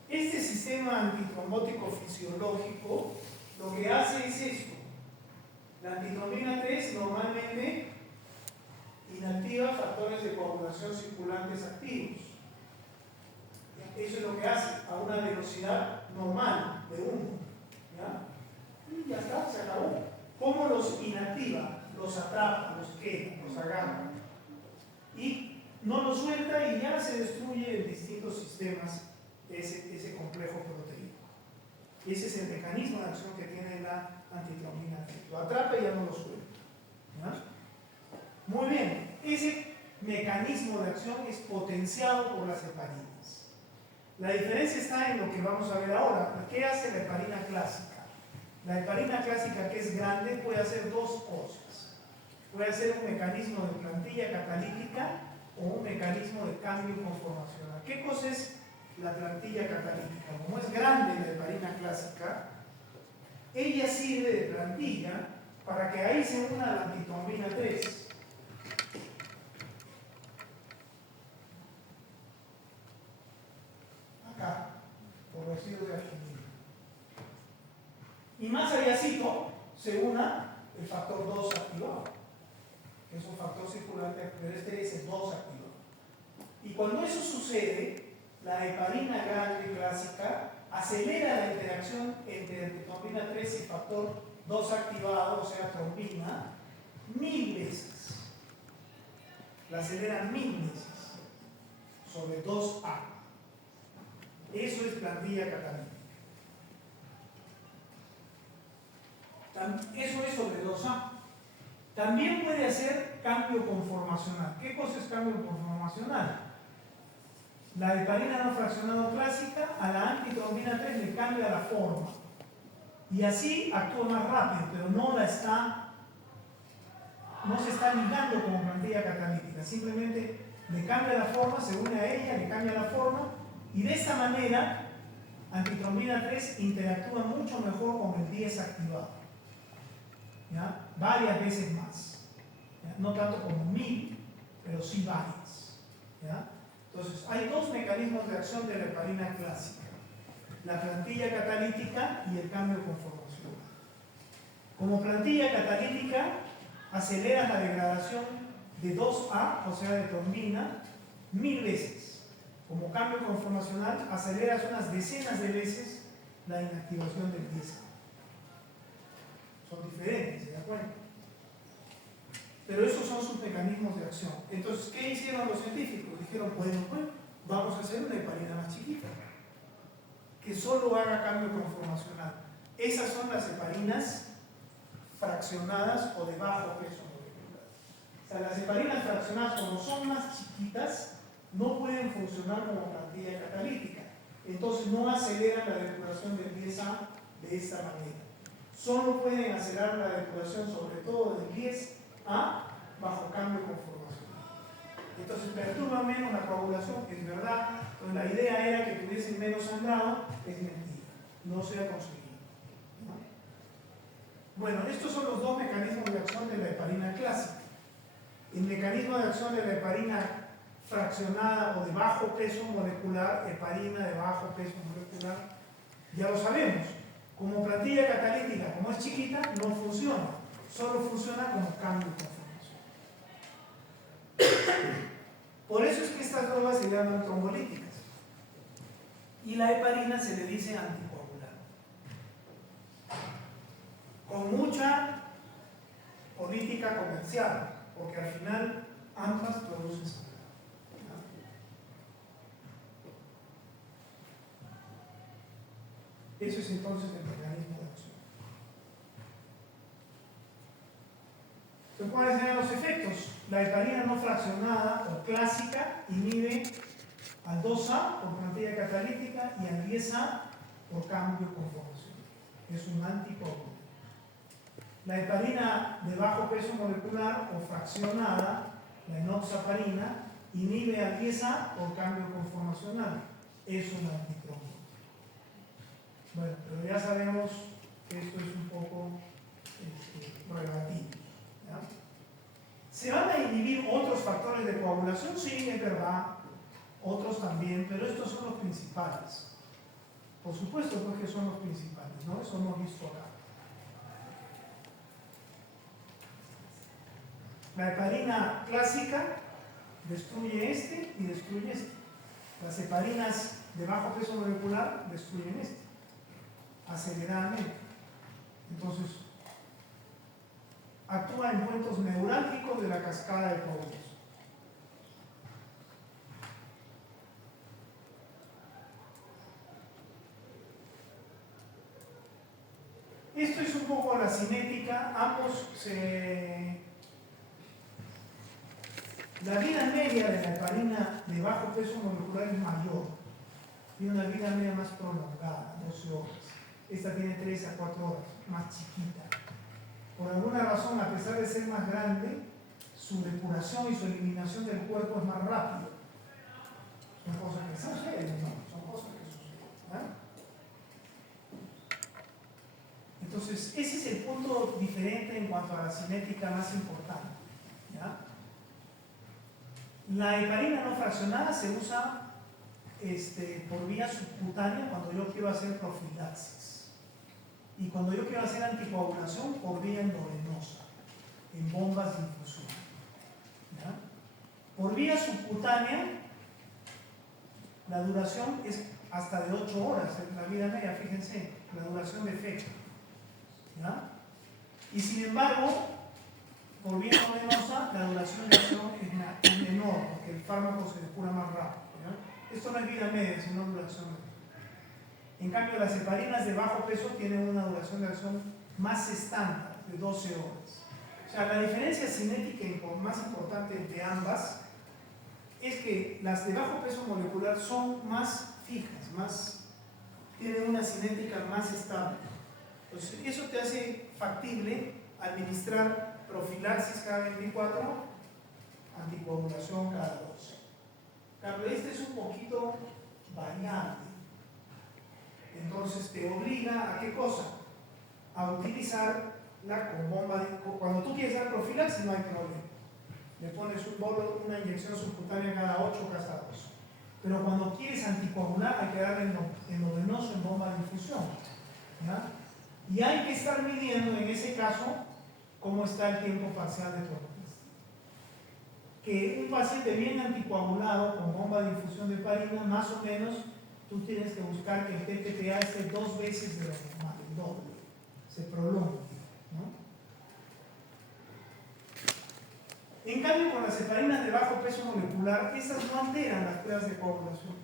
Este sistema antitrombótico fisiológico lo que hace es esto. La antitrombina 3 normalmente inactiva factores de coagulación circulantes activos. Eso es lo que hace a una velocidad normal de 1. ¿Ya? Y ya está, se acabó. ¿Cómo los inactiva? Los atrapa, los queda, los agarra. Y no los suelta y ya se destruye en distintos sistemas ese complejo proteínico. Ese es el mecanismo de acción que tiene la antitrombina 3. Lo atrapa y ya no lo suelta. ¿Ya? Muy bien, ese mecanismo de acción es potenciado por las heparinas. La diferencia está en lo que vamos a ver ahora. ¿Qué hace la heparina clásica? La heparina clásica, que es grande, puede hacer dos cosas. Puede hacer un mecanismo de plantilla catalítica o un mecanismo de cambio conformacional. ¿Qué cosa es la plantilla catalítica? Como es grande la heparina clásica, ella sirve de plantilla para que ahí se una la antitrombina 3. Acá, por residuos de arginina. Y más allácito se una el factor 2 activado, que es un factor circulante, pero este es el 2 activado. Y cuando eso sucede, la heparina grande clásica acelera la interacción entre antitrombina 3 y factor 2 activado, o sea, trombina, 1000 veces. La acelera 1000 veces sobre 2A. Eso es plantilla catalítica. Eso es sobre 2A. También puede hacer cambio conformacional. ¿Qué cosa es cambio conformacional? La heparina no fraccionado clásica a la antitrombina 3 le cambia la forma. Y así actúa más rápido, pero no se está ligando como plantilla catalítica. Simplemente le cambia la forma, se une a ella, le cambia la forma Y de esta manera, antitrombina 3 interactúa mucho mejor con el 10 activado, ¿ya? Varias veces más, ¿ya? No tanto como 1000, pero sí varias, ¿ya? Entonces, hay dos mecanismos de acción de la heparina clásica: la plantilla catalítica y el cambio de conformación. Como plantilla catalítica, acelera la degradación de 2A, o sea, de trombina, 1000 veces. Como cambio conformacional, aceleras unas decenas de veces la inactivación del 10A. Son diferentes, ¿se da cuenta? Pero esos son sus mecanismos de acción. Entonces, ¿qué hicieron los científicos? Dijeron, bueno, vamos a hacer una heparina más chiquita, que solo haga cambio conformacional. Esas son las heparinas fraccionadas o de bajo peso molecular. O sea, las heparinas fraccionadas, como son más chiquitas, no pueden funcionar como plantilla catalítica. Entonces no aceleran la depuración del 10A de esta manera. Solo pueden acelerar la depuración, sobre todo del 10A, bajo cambio conformacional. Entonces perturba menos la coagulación, es verdad. Entonces la idea era que tuviesen menos sangrado, es mentira. No se ha conseguido. Bueno, estos son los dos mecanismos de acción de la heparina clásica. El mecanismo de acción de la heparina fraccionada o de bajo peso molecular, heparina de bajo peso molecular, ya lo sabemos. Como plantilla catalítica, como es chiquita, no funciona. Solo funciona como cambio de conformación. Por eso es que estas drogas se llaman trombolíticas. Y la heparina se le dice anticoagular. Con mucha política comercial, porque al final ambas producen sangrado. Eso es entonces el mecanismo de acción. Entonces, ¿cuáles serán los efectos? La heparina no fraccionada o clásica inhibe al 2A por plantilla catalítica y al 10A por cambio de conformación. Es un anticoagulante. La heparina de bajo peso molecular o fraccionada, la enoxaparina, inhibe al 10A por cambio conformacional. Es un antitrombótico. Bueno, pero ya sabemos que esto es un poco relativo, ¿ya? ¿Se van a inhibir otros factores de coagulación? Sí, es verdad. Otros también, pero estos son los principales. Por supuesto, porque son los principales, ¿no? Eso hemos visto acá. La heparina clásica destruye este y destruye este. Las heparinas de bajo peso molecular destruyen este, aceleradamente. Entonces, actúa en puntos neurálgicos de la cascada de coagulación. Esto es un poco la cinética. Ambos La vida media de la heparina de bajo peso molecular es mayor. Tiene una vida media más prolongada, 12 horas. Esta tiene 3 a 4 horas, más chiquita. Por alguna razón, a pesar de ser más grande, su depuración y su eliminación del cuerpo es más rápido. Son cosas que suceden, ¿no? Son cosas que suceden. Entonces, ese es el punto diferente en cuanto a la cinética más importante, ¿ya? La heparina no fraccionada se usa por vía subcutánea cuando yo quiero hacer profilaxis. Y cuando yo quiero hacer anticoagulación, por vía endovenosa, en bombas de infusión, ¿ya? Por vía subcutánea, la duración es hasta de 8 horas, en la vida media, fíjense, la duración de efecto, ¿ya? Y sin embargo, por vía endovenosa, la duración de acción es menor, porque el fármaco se depura más rápido, ¿ya? Esto no es vida media, sino duración media. En cambio, las heparinas de bajo peso tienen una duración de acción más estándar, de 12 horas. O sea, la diferencia cinética más importante entre ambas es que las de bajo peso molecular son más fijas, tienen una cinética más estable. Entonces, eso te hace factible administrar profilaxis cada 24, anticoagulación cada 12. Claro, este es un poquito variable. Entonces te obliga a ¿qué cosa? A utilizarla con bomba de... Cuando tú quieres dar profilaxis no hay problema. Le pones una inyección subcutánea cada 8 o cada 2. Pero cuando quieres anticoagular hay que darle endovenoso en bomba de infusión. ¿Ya? Y hay que estar midiendo en ese caso cómo está el tiempo parcial de tromboplastia. Que un paciente bien anticoagulado con bomba de infusión de heparina, más o menos, tú tienes que buscar que el TTPA esté 2 veces de lo normal, el doble. Se prolonga, ¿no? En cambio, con las heparinas de bajo peso molecular, estas no alteran las pruebas de coagulación.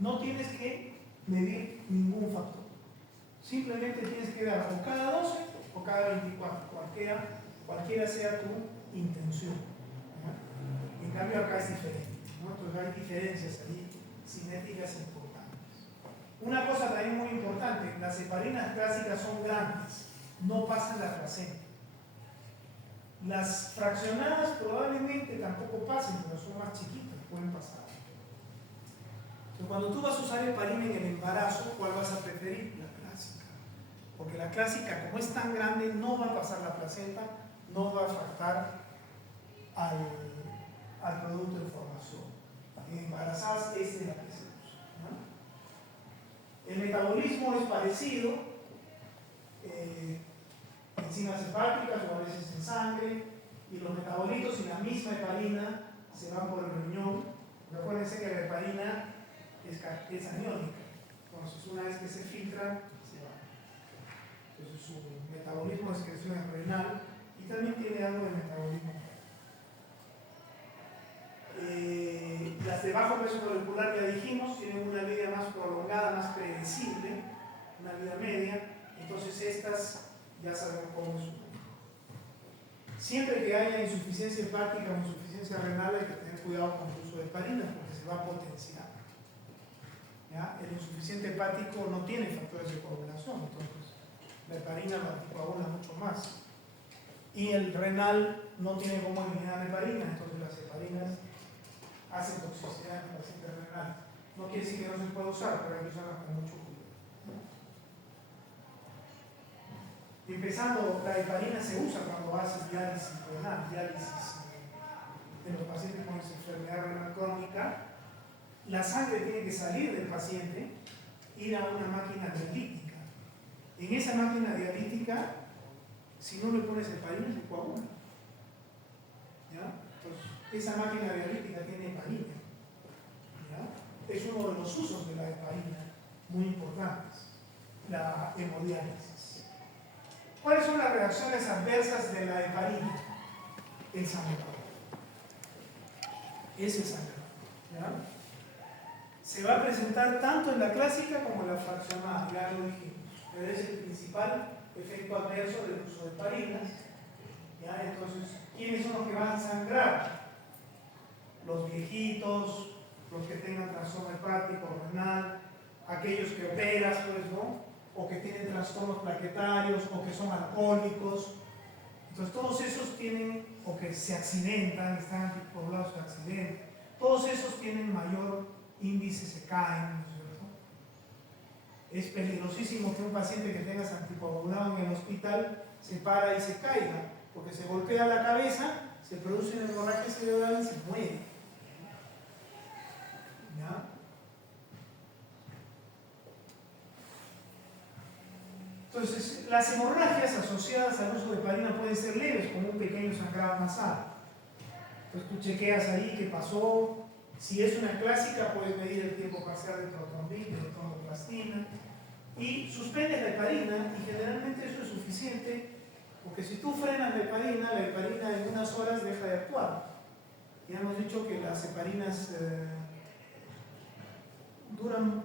No tienes que medir ningún factor. Simplemente tienes que dar o cada 12 o cada 24, cualquiera sea tu intención. ¿No? En cambio, acá es diferente, ¿no? Entonces hay diferencias ahí cinéticas importantes. Una cosa también muy importante, las heparinas clásicas son grandes, no pasan la placenta. Las fraccionadas probablemente tampoco pasen, pero son más chiquitas, pueden pasar. Entonces, cuando tú vas a usar heparina en el embarazo, ¿cuál vas a preferir? La clásica. Porque la clásica, como es tan grande, no va a pasar la placenta, no va a afectar al producto de formación. En embarazadas es de la que se usa, ¿no? El metabolismo es parecido. Enzimas hepáticas o a veces en sangre, y los metabolitos y la misma heparina se van por el riñón. Recuérdense que la heparina es aniónica, entonces una vez que se filtra, se va. Entonces su metabolismo de excreción es renal y también tiene algo de metabolismo. Las de bajo peso molecular, ya dijimos, tienen una vida más prolongada, más predecible, una vida media, entonces estas ya sabemos cómo es. Siempre que haya insuficiencia hepática o insuficiencia renal hay que tener cuidado con el uso de heparinas porque se va a potenciar. ¿Ya? El insuficiente hepático no tiene factores de coagulación, entonces la heparina lo anticoagula mucho más. Y el renal no tiene cómo eliminar la heparina, entonces las heparinas hacen toxicidad en el paciente renal. No quiere decir que no se pueda usar, pero hay que usarlas con mucho cuidado. Empezando, la heparina se usa cuando haces diálisis renal, diálisis de los pacientes con enfermedad renal crónica. La sangre tiene que salir del paciente, ir a una máquina dialítica. En esa máquina dialítica, si no le pones heparina, se coagula. ¿Ya? Entonces, esa máquina dialítica tiene heparina. ¿Ya? Es uno de los usos de la heparina muy importantes, la hemodiálisis. ¿Cuáles son las reacciones adversas de la heparina? El sangrado. Es el sangrado. ¿Ya? Se va a presentar tanto en la clásica como en la fraccionada, ya lo dijimos. Pero es el principal efecto adverso del uso de heparinas. ¿Ya? Entonces, ¿quiénes son los que van a sangrar? Los viejitos, los que tengan trastorno hepático, renal, aquellos que operas, pues, ¿no? O que tienen trastornos plaquetarios, o que son alcohólicos. Entonces todos esos tienen, o que se accidentan, están anticoagulados, se accidentan. Todos esos tienen mayor índice, se caen, ¿no es cierto? Es peligrosísimo que un paciente que tengas anticoagulado en el hospital se para y se caiga, porque se golpea la cabeza, se produce una hemorragia cerebral y se muere. ¿Ya? Entonces, las hemorragias asociadas al uso de heparina pueden ser leves, como un pequeño sangrado nasal. Entonces tú chequeas ahí qué pasó. Si es una clásica, puedes medir el tiempo parcial de protrombina, de tromboplastina, y suspendes la heparina, y generalmente eso es suficiente, porque si tú frenas la heparina en unas horas deja de actuar. Ya hemos dicho que las heparinas duran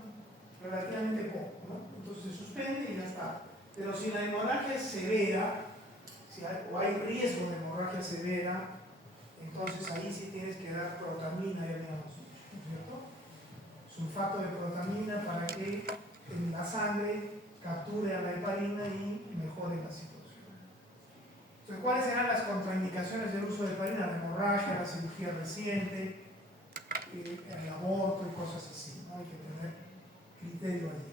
relativamente poco, ¿no? Entonces se suspende y ya está. Pero si la hemorragia es severa, o hay riesgo de hemorragia severa, entonces ahí sí tienes que dar protamina, ya habíamos dicho, ¿no es cierto? Sulfato de protamina para que en la sangre capture a la heparina y mejore la situación. Entonces, ¿cuáles serán las contraindicaciones del uso de heparina? La hemorragia, la cirugía reciente, el aborto y cosas así. ¿no? Hay que tener criterio allí.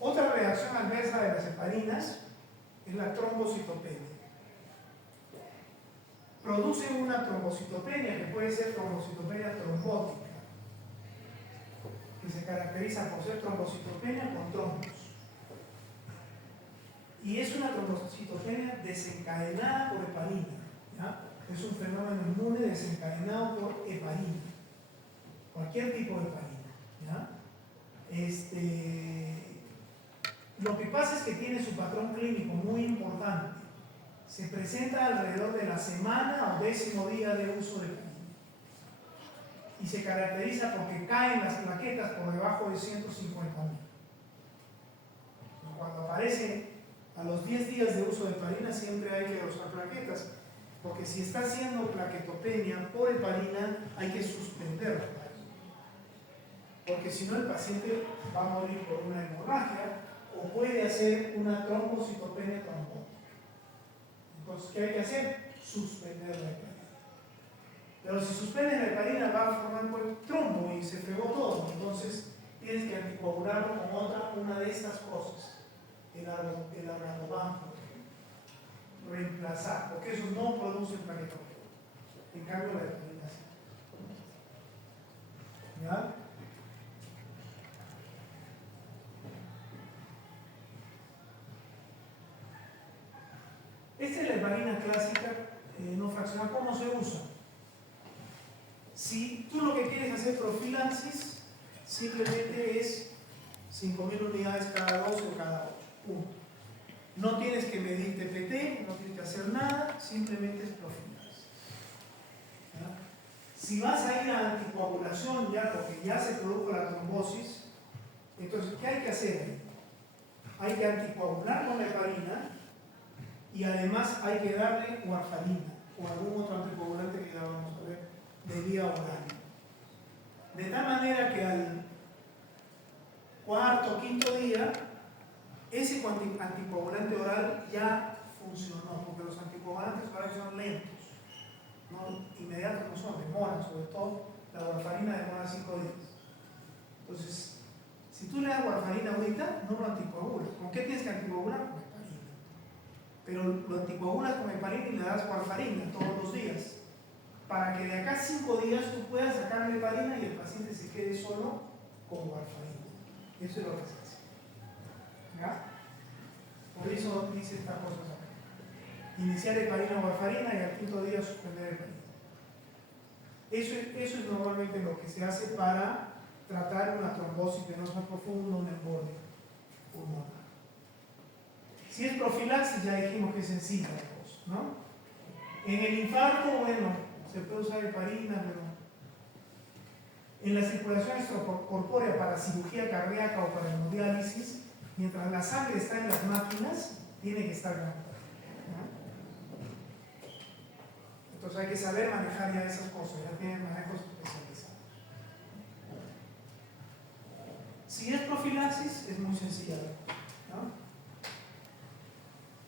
Otra reacción adversa de las heparinas es la trombocitopenia. Producen una trombocitopenia que puede ser trombocitopenia trombótica, que se caracteriza por ser trombocitopenia con trombos. Y es una trombocitopenia desencadenada por heparina, ¿ya? Es un fenómeno inmune desencadenado por heparina, cualquier tipo de heparina, ¿ya? Lo que pasa es que tiene su patrón clínico muy importante. Se presenta alrededor de la semana o 10º día de uso de heparina. Y se caracteriza porque caen las plaquetas por debajo de 150.000. Cuando aparece a los 10 días de uso de heparina, siempre hay que usar plaquetas, porque si está haciendo plaquetopenia por heparina, hay que suspender la heparina. Porque si no, el paciente va a morir por una hemorragia o puede hacer una trombocitopenia trombótica. Entonces, ¿qué hay que hacer? Suspender la heparina. Pero si suspendes la heparina, va a formar un trombo y se fregó todo. Entonces, tienes que anticoagularlo con una de estas cosas. El Ardován, reemplazar, porque eso no produce plaquetopenia. En cambio, la heparina sí. ¿Ya? Esta es la heparina clásica no fraccionada. ¿Cómo se usa? Si tú lo que quieres hacer profilaxis, simplemente es 5.000 unidades cada 12 o cada 8. Punto. No tienes que medir TPT, no tienes que hacer nada, simplemente es profilaxis. ¿Ya? Si vas a ir a anticoagulación ya porque ya se produjo la trombosis, entonces, ¿qué hay que hacer? Hay que anticoagular con la heparina y además hay que darle warfarina o algún otro anticoagulante que ya vamos a ver de vía oral. De tal manera que al 4º o 5º día, ese anticoagulante oral ya funcionó, porque los anticoagulantes orales son lentos, no inmediatos no son, demoran, sobre todo la warfarina demora 5 días. Entonces, si tú le das warfarina ahorita, no lo anticoagulas. ¿Con qué tienes que anticoagular? Con heparina. Pero lo anticoagulas con heparina y le das warfarina todos los días, para que de acá a 5 días tú puedas sacar la heparina y el paciente se quede solo con warfarina. Eso es lo que se hace. ¿Ya? Por eso dice estas cosas acá. Iniciar heparina o warfarina y al 5º día suspender heparina. Eso es normalmente lo que se hace para tratar una trombosis venosa profunda, una embolia pulmonar. Si es profilaxis, ya dijimos que es sencilla la cosa, ¿no? En el infarto, bueno, se puede usar heparina, pero en la circulación extracorpórea para cirugía cardíaca o para hemodiálisis, mientras la sangre está en las máquinas, tiene que estar ganada. Entonces hay que saber manejar ya esas cosas, ya tienen manejos especializados. Si es profilaxis, es muy sencilla, ¿no?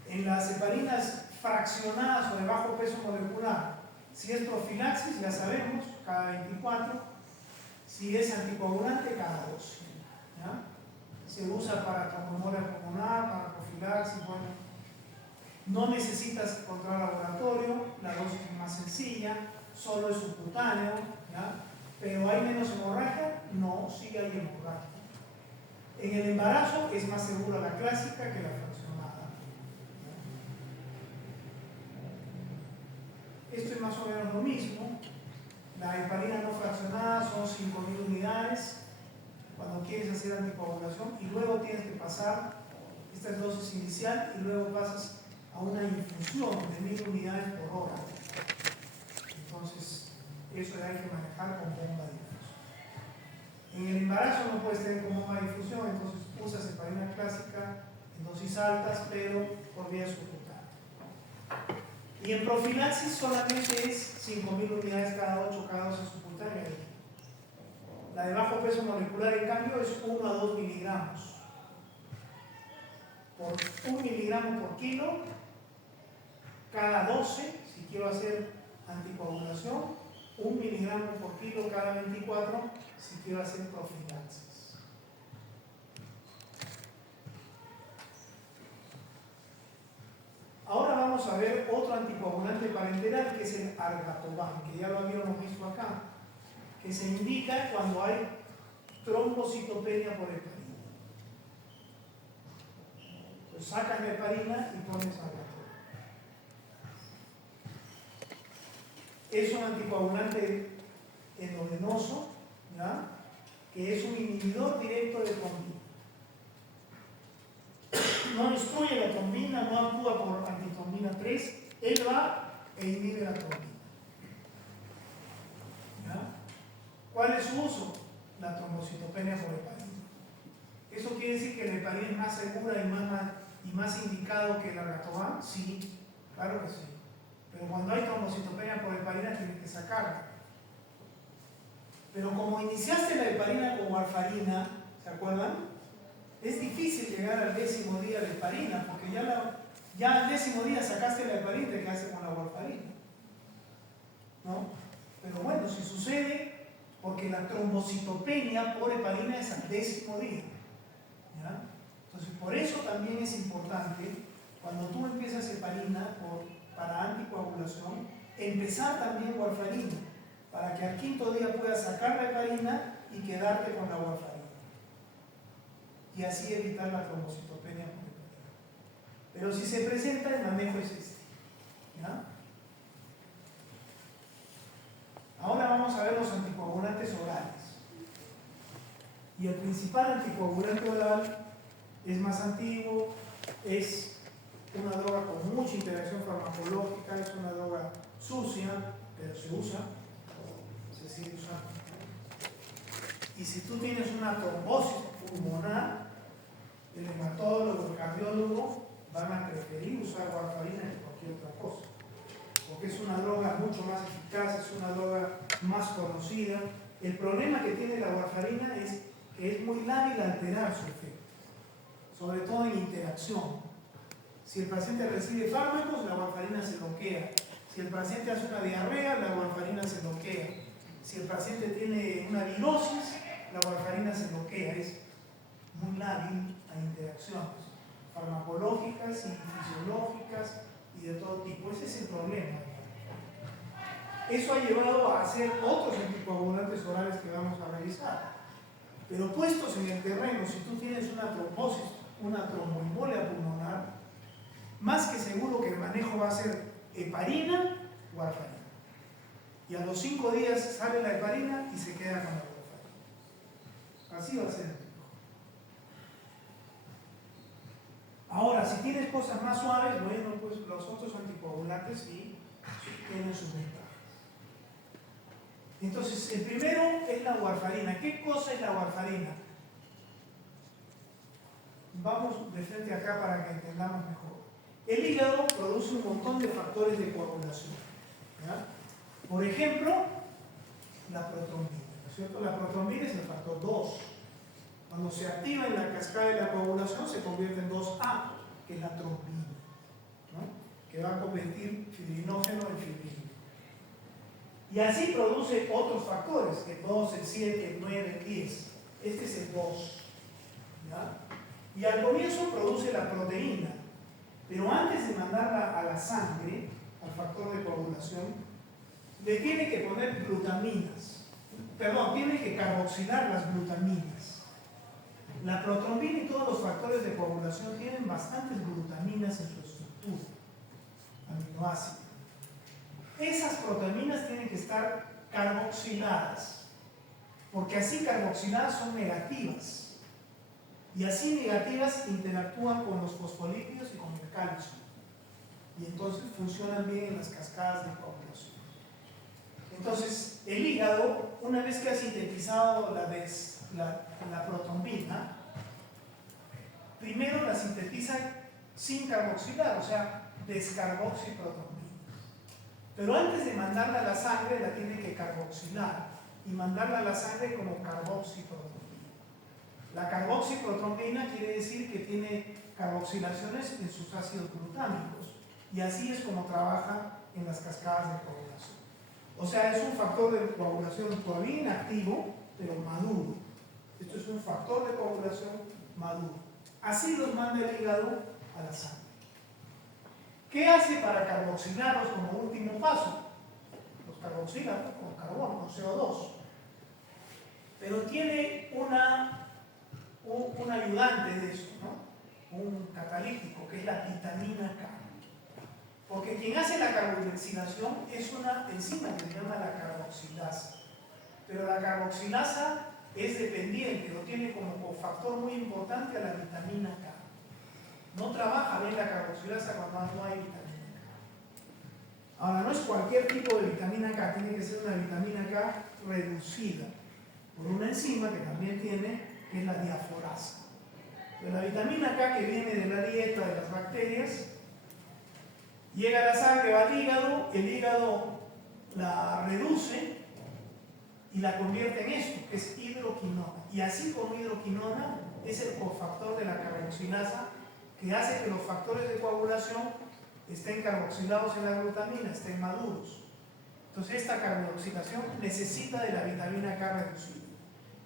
En las heparinas fraccionadas o de bajo peso molecular, si es profilaxis, ya sabemos, cada 24. Si es anticoagulante, cada 12. ¿Ya? Se usa para tromboembolia pulmonar, para profilaxis, bueno. No necesitas control laboratorio, la dosis es más sencilla, solo es subcutáneo, ¿ya? Pero ¿hay menos hemorragia? No, sí hay hemorragia. En el embarazo es más segura la clásica que la fraccionada. Esto es más o menos lo mismo. La heparina no fraccionada son 5.000 unidades cuando quieres hacer anticoagulación y luego tienes que pasar, esta es dosis inicial, y luego pasas a una infusión de 1.000 unidades por hora. Entonces, eso ya hay que manejar con bomba de infusión. En el embarazo no puedes tener con bomba de infusión, entonces usas heparina clásica en dosis altas, pero por vía subcutánea. Y en profilaxis solamente es 5.000 unidades cada 8, cada 12 subcutánea. La de bajo peso molecular, en cambio, es 1 a 2 miligramos. Por 1 miligramo por kilo, cada 12, si quiero hacer anticoagulación, 1 miligramo por kilo cada 24 si quiero hacer profilaxis. Ahora vamos a ver otro anticoagulante parenteral que es el argatoban, que ya lo habíamos visto acá, que se indica cuando hay trombocitopenia por heparina. Entonces sacas la heparina y pones argatoban. Es un anticoagulante endovenoso, ¿ya? Que es un inhibidor directo de trombina. No destruye la trombina, no actúa por antitrombina 3, él va e inhibe la trombina. ¿Ya? ¿Cuál es su uso? La trombocitopenia por heparina. ¿Eso quiere decir que la heparina es más segura y más indicado que el argatoban? Sí, claro que sí. Pero cuando hay trombocitopenia por heparina tienes que sacarla. Pero como iniciaste la heparina con warfarina, ¿se acuerdan? Es difícil llegar al 10º día de heparina, porque ya al 10º día sacaste la heparina y te quedaste con la warfarina. ¿No? Pero bueno, si sucede, porque la trombocitopenia por heparina es al 10º día. ¿Ya? Entonces, por eso también es importante, cuando tú empiezas heparina para anticoagulación, empezar también warfarina, para que al 5º día puedas sacar la heparina y quedarte con la warfarina. Y así evitar la trombocitopenia por heparina. Pero si se presenta, el manejo es este. ¿Ya? Ahora vamos a ver los anticoagulantes orales. Y el principal anticoagulante oral es más antiguo, es una droga con mucha interacción farmacológica, es una droga sucia, pero se usa, se sigue usando. Y si tú tienes una trombosis pulmonar, el hematólogo, el cardiólogo van a preferir usar warfarina que cualquier otra cosa, porque es una droga mucho más eficaz, es una droga más conocida. El problema que tiene la warfarina es que es muy lábil a alterar su efecto, sobre todo en interacción. Si el paciente recibe fármacos, la warfarina se bloquea. Si el paciente hace una diarrea, la warfarina se bloquea. Si el paciente tiene una virosis, la warfarina se bloquea. Es muy lábil a interacciones farmacológicas y fisiológicas y de todo tipo. Ese es el problema. Eso ha llevado a hacer otros anticoagulantes orales que vamos a revisar. Pero puestos en el terreno, si tú tienes una trombosis, una tromboembolia pulmonar, más que seguro que el manejo va a ser heparina, warfarina. Y a los 5 días sale la heparina y se queda con la warfarina. Así va a ser. Ahora, si tienes cosas más suaves, bueno, pues los otros anticoagulantes sí tienen sus ventajas. Entonces, el primero es la warfarina. ¿Qué cosa es la warfarina? Vamos de frente acá para que entendamos mejor. El hígado produce un montón de factores de coagulación. ¿Ya? Por ejemplo, la protrombina. ¿No es cierto? La protrombina es el factor 2. Cuando se activa en la cascada de la coagulación se convierte en 2A, que es la trombina, ¿no? Que va a convertir fibrinógeno en fibrina. Y así produce otros factores, el 2, el 7, el 9, el 10. Este es el 2. ¿Ya? Y al comienzo produce la proteína, pero antes de mandarla a la sangre, al factor de coagulación, le tiene que poner glutaminas. Perdón, tiene que carboxilar las glutaminas. La protrombina y todos los factores de coagulación tienen bastantes glutaminas en su estructura, aminoácidos. Esas proteínas tienen que estar carboxiladas, porque así carboxiladas son negativas. Y así negativas interactúan con los fosfolípidos y con el calcio. Y entonces funcionan bien en las cascadas de coagulación. Entonces, el hígado, una vez que ha sintetizado la protrombina, primero la sintetiza sin carboxilar, o sea, descarboxiprotrombina. Pero antes de mandarla a la sangre, la tiene que carboxilar y mandarla a la sangre como carboxiprotrombina. La carboxiprotrombina quiere decir que tiene carboxilaciones en sus ácidos glutámicos, y así es como trabaja en las cascadas de coagulación. O sea, es un factor de coagulación todavía inactivo, pero maduro. Esto es un factor de coagulación maduro. Así los manda el hígado a la sangre. ¿Qué hace para carboxilarlos como último paso? Los carboxila con carbono, con CO2. Pero tiene un ayudante de eso, ¿no? Un catalítico, que es la vitamina K. Porque quien hace la carboxilación es una enzima que se llama la carboxilasa. Pero la carboxilasa es dependiente, o tiene como cofactor muy importante a la vitamina K. No trabaja bien la carboxilasa cuando no hay vitamina K. Ahora, no es cualquier tipo de vitamina K, tiene que ser una vitamina K reducida por una enzima que también tiene, que es la diaforasa. Pero la vitamina K que viene de la dieta de las bacterias, llega a la sangre, va al hígado, el hígado la reduce y la convierte en esto, que es hidroquinona. Y así como hidroquinona es el cofactor de la carboxilasa que hace que los factores de coagulación estén carboxilados en la glutamina, estén maduros. Entonces esta carboxilación necesita de la vitamina K reducida.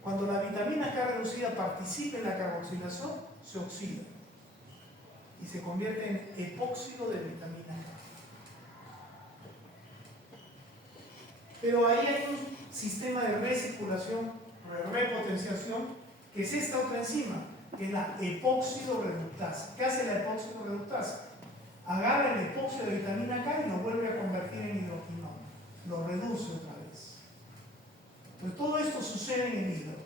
Cuando la vitamina K reducida participa en la carboxilación, se oxida y se convierte en epóxido de vitamina K. Pero ahí hay un sistema de recirculación, repotenciación, que es esta otra enzima, que es la epóxido reductasa. ¿Qué hace la epóxido reductasa? Agarra el epóxido de vitamina K y lo vuelve a convertir en hidroquinona. Lo reduce otra vez. Entonces todo esto sucede en el hígado.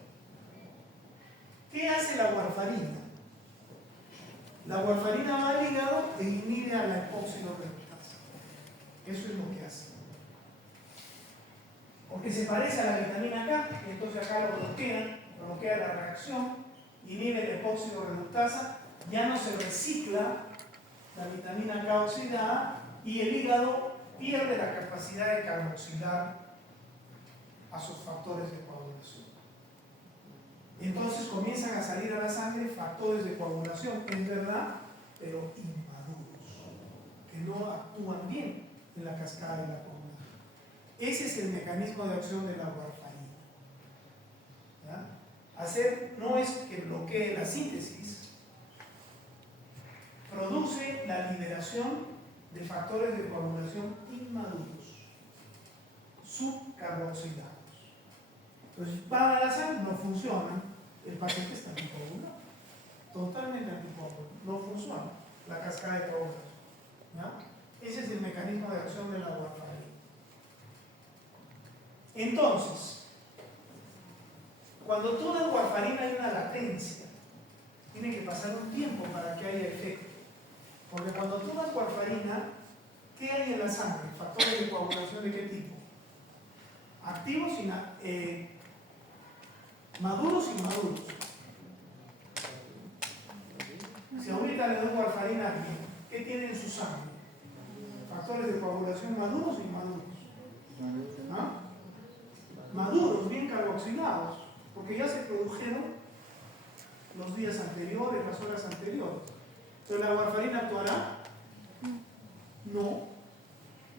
¿Qué hace la warfarina? La warfarina va al hígado e inhibe a la epóxido reductasa. Eso es lo que hace. Porque se parece a la vitamina K, y entonces acá lo bloquea la reacción, inhibe el epóxido reductasa, ya no se recicla la vitamina K oxidada y el hígado pierde la capacidad de carboxilar a sus factores de coagulación. Entonces comienzan a salir a la sangre factores de coagulación, es verdad, pero inmaduros, que no actúan bien en la cascada de la coagulación. Ese es el mecanismo de acción de la warfarina. No es que bloquee la síntesis, produce la liberación de factores de coagulación inmaduros, subcarboxilados. Entonces, van a la sangre, no funcionan, el paciente está anticoagulado, totalmente anticoagulado, no funciona la cascada de coagulación. Ese es el mecanismo de acción de la warfarina. Entonces, cuando tú das warfarina hay una latencia, tiene que pasar un tiempo para que haya efecto. Porque cuando tú das warfarina, ¿qué hay en la sangre? ¿Factores de coagulación de qué tipo? Activos y maduros y inmaduros. Si ahorita le doy warfarina a alguien, ¿qué tiene en su sangre? Factores de coagulación maduros y inmaduros. ¿Ah? Maduros, bien carboxilados, porque ya se produjeron los días anteriores, las horas anteriores. Entonces, ¿la warfarina actuará? No.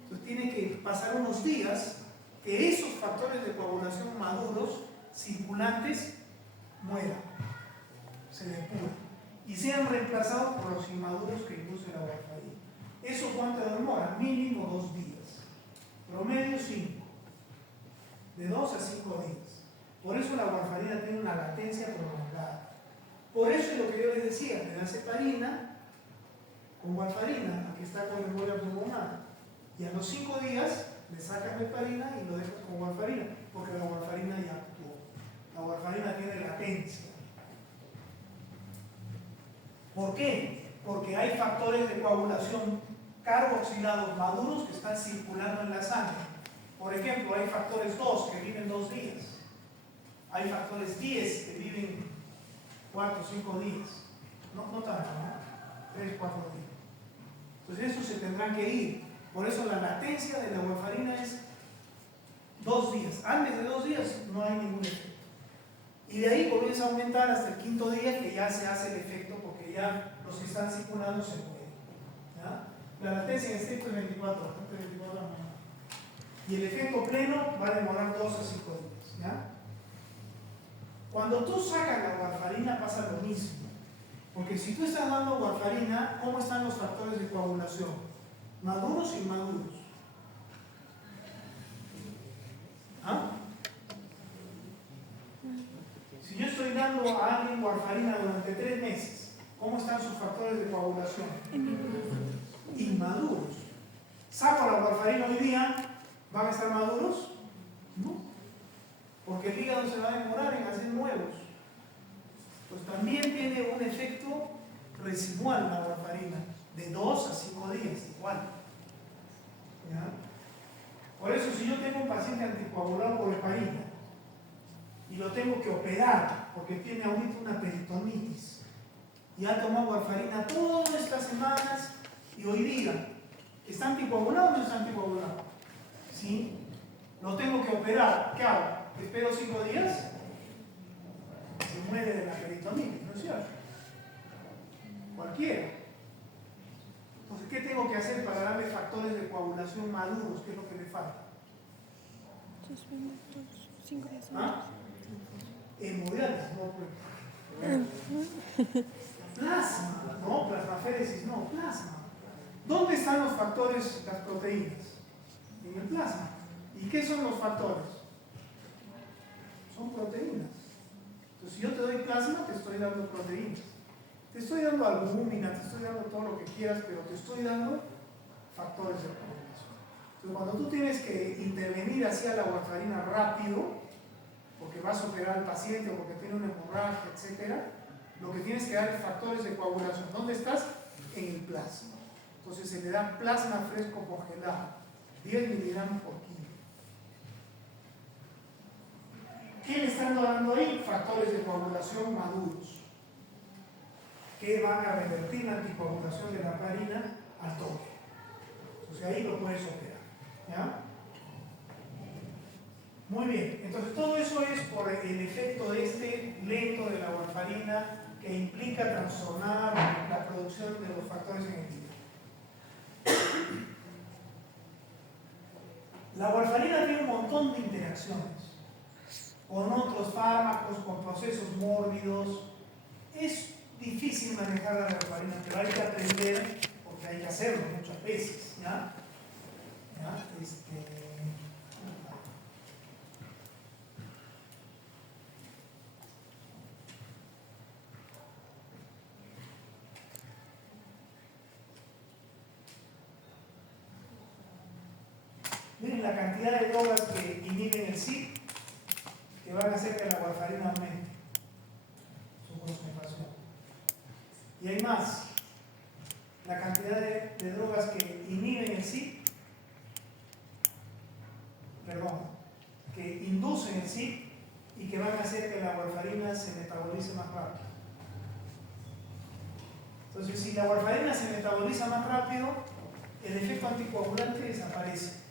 Entonces tiene que pasar unos días que esos factores de coagulación maduros, circulantes, mueran, se depuran y sean reemplazados por los inmaduros que induce la warfarina. ¿Eso cuánto demora? Mínimo 2 días. Promedio 5. De 2 a 5 días. Por eso la warfarina tiene una latencia prolongada. Por eso es lo que yo les decía, le das heparina con warfarina, aquí está con memoria pulmonar, y a los 5 días le sacas la heparina y lo dejas con warfarina, porque la warfarina ya actuó. La warfarina tiene latencia. ¿Por qué? Porque hay factores de coagulación carboxilados maduros que están circulando en la sangre. Por ejemplo, hay factores 2 que viven 2 días. Hay factores 10 que viven 4 o 5 días. No tanto, ¿no? 3 o 4 días. Entonces, esos se tendrán que ir. Por eso la latencia de la warfarina es 2 días. Antes de 2 días no hay ningún efecto. Y de ahí comienza a aumentar hasta el 5.º día, que ya se hace el efecto porque ya los que están circulando se mueven. La latencia en estricto es 24 horas. Y el efecto pleno va a demorar 2 a 5 días. ¿Ya? Cuando tú sacas la warfarina pasa lo mismo. Porque si tú estás dando warfarina, ¿cómo están los factores de coagulación? ¿Maduros o inmaduros? ¿Ah? Si yo estoy dando a alguien warfarina durante 3 meses, ¿cómo están sus factores de coagulación? Inmaduros. ¿Saco la warfarina hoy día? ¿Van a estar maduros? No. Porque el hígado se va a demorar en hacer nuevos. Pues también tiene un efecto residual la warfarina, de 2 a 5 días, igual. ¿Ya? Por eso, si yo tengo un paciente anticoagulado por heparina y lo tengo que operar porque tiene ahorita una peritonitis y ha tomado warfarina todas estas semanas y hoy día, ¿está anticoagulado o no está anticoagulado? ¿Sí? Lo tengo que operar, ¿qué hago? ¿Espero 5 días? Se muere de la peritonitis, ¿no es cierto? Cualquiera. Entonces, ¿qué tengo que hacer para darle factores de coagulación maduros? ¿Qué es lo que le falta? ¿Ah? Hemodiálisis, no, pues. Plasma, no, plasmaféresis, no, plasma. ¿Dónde están los factores, las proteínas? En el plasma. ¿Y qué son los factores? Son proteínas. Entonces, si yo te doy plasma, te estoy dando proteínas. Te estoy dando albúmina, te estoy dando todo lo que quieras, pero te estoy dando factores de coagulación. Entonces, cuando tú tienes que intervenir hacia la warfarina rápido, porque vas a operar al paciente o porque tiene una hemorragia, etc., lo que tienes que dar es factores de coagulación. ¿Dónde estás? En el plasma. Entonces se le da plasma fresco congelado, 10 miligramos por kilo. ¿Qué le están dando ahí? Factores de coagulación maduros, que van a revertir la anticoagulación de la heparina al toque. Entonces ahí lo puedes operar. ¿Ya? Muy bien, entonces todo eso es por el efecto lento de la warfarina que implica trastornar la producción de los factores en el hígado. La warfarina tiene un montón de interacciones con otros fármacos, con procesos mórbidos. Es difícil manejar la warfarina, pero hay que aprender, porque hay que hacerlo muchas veces. ¿Ya? ¿Ya? Miren la cantidad de drogas que inhiben el CYP, que van a hacer que la warfarina aumente su concentración. Y hay más. La cantidad de drogas que inhiben el CYP, que inducen el CYP y que van a hacer que la warfarina se metabolice más rápido. Entonces, si la warfarina se metaboliza más rápido, el efecto anticoagulante desaparece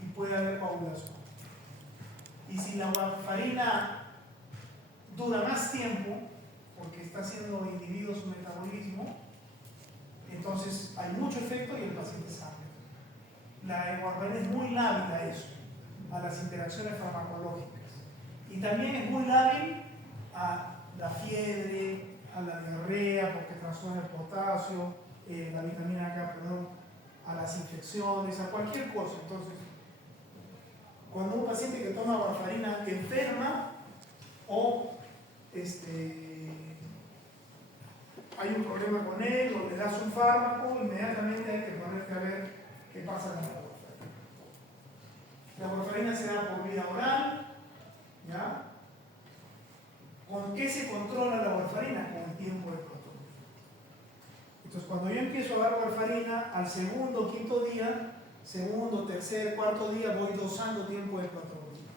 y puede haber coagulación. Y si la warfarina dura más tiempo, porque está siendo inhibido su metabolismo, entonces hay mucho efecto y el paciente sangra. La warfarina es muy lábil a eso, a las interacciones farmacológicas. Y también es muy lábil a la fiebre, a la diarrea, porque transforma el potasio, la vitamina K, a las infecciones, a cualquier cosa. Entonces, cuando un paciente que toma warfarina enferma o hay un problema con él o le das un fármaco, inmediatamente hay que ponerte a ver qué pasa con la warfarina. La warfarina se da por vía oral, ¿ya? ¿Con qué se controla la warfarina? Con el tiempo de protonina. Entonces, cuando yo empiezo a dar warfarina, al segundo, quinto día, segundo, tercer, cuarto día, voy dosando tiempo de protonina.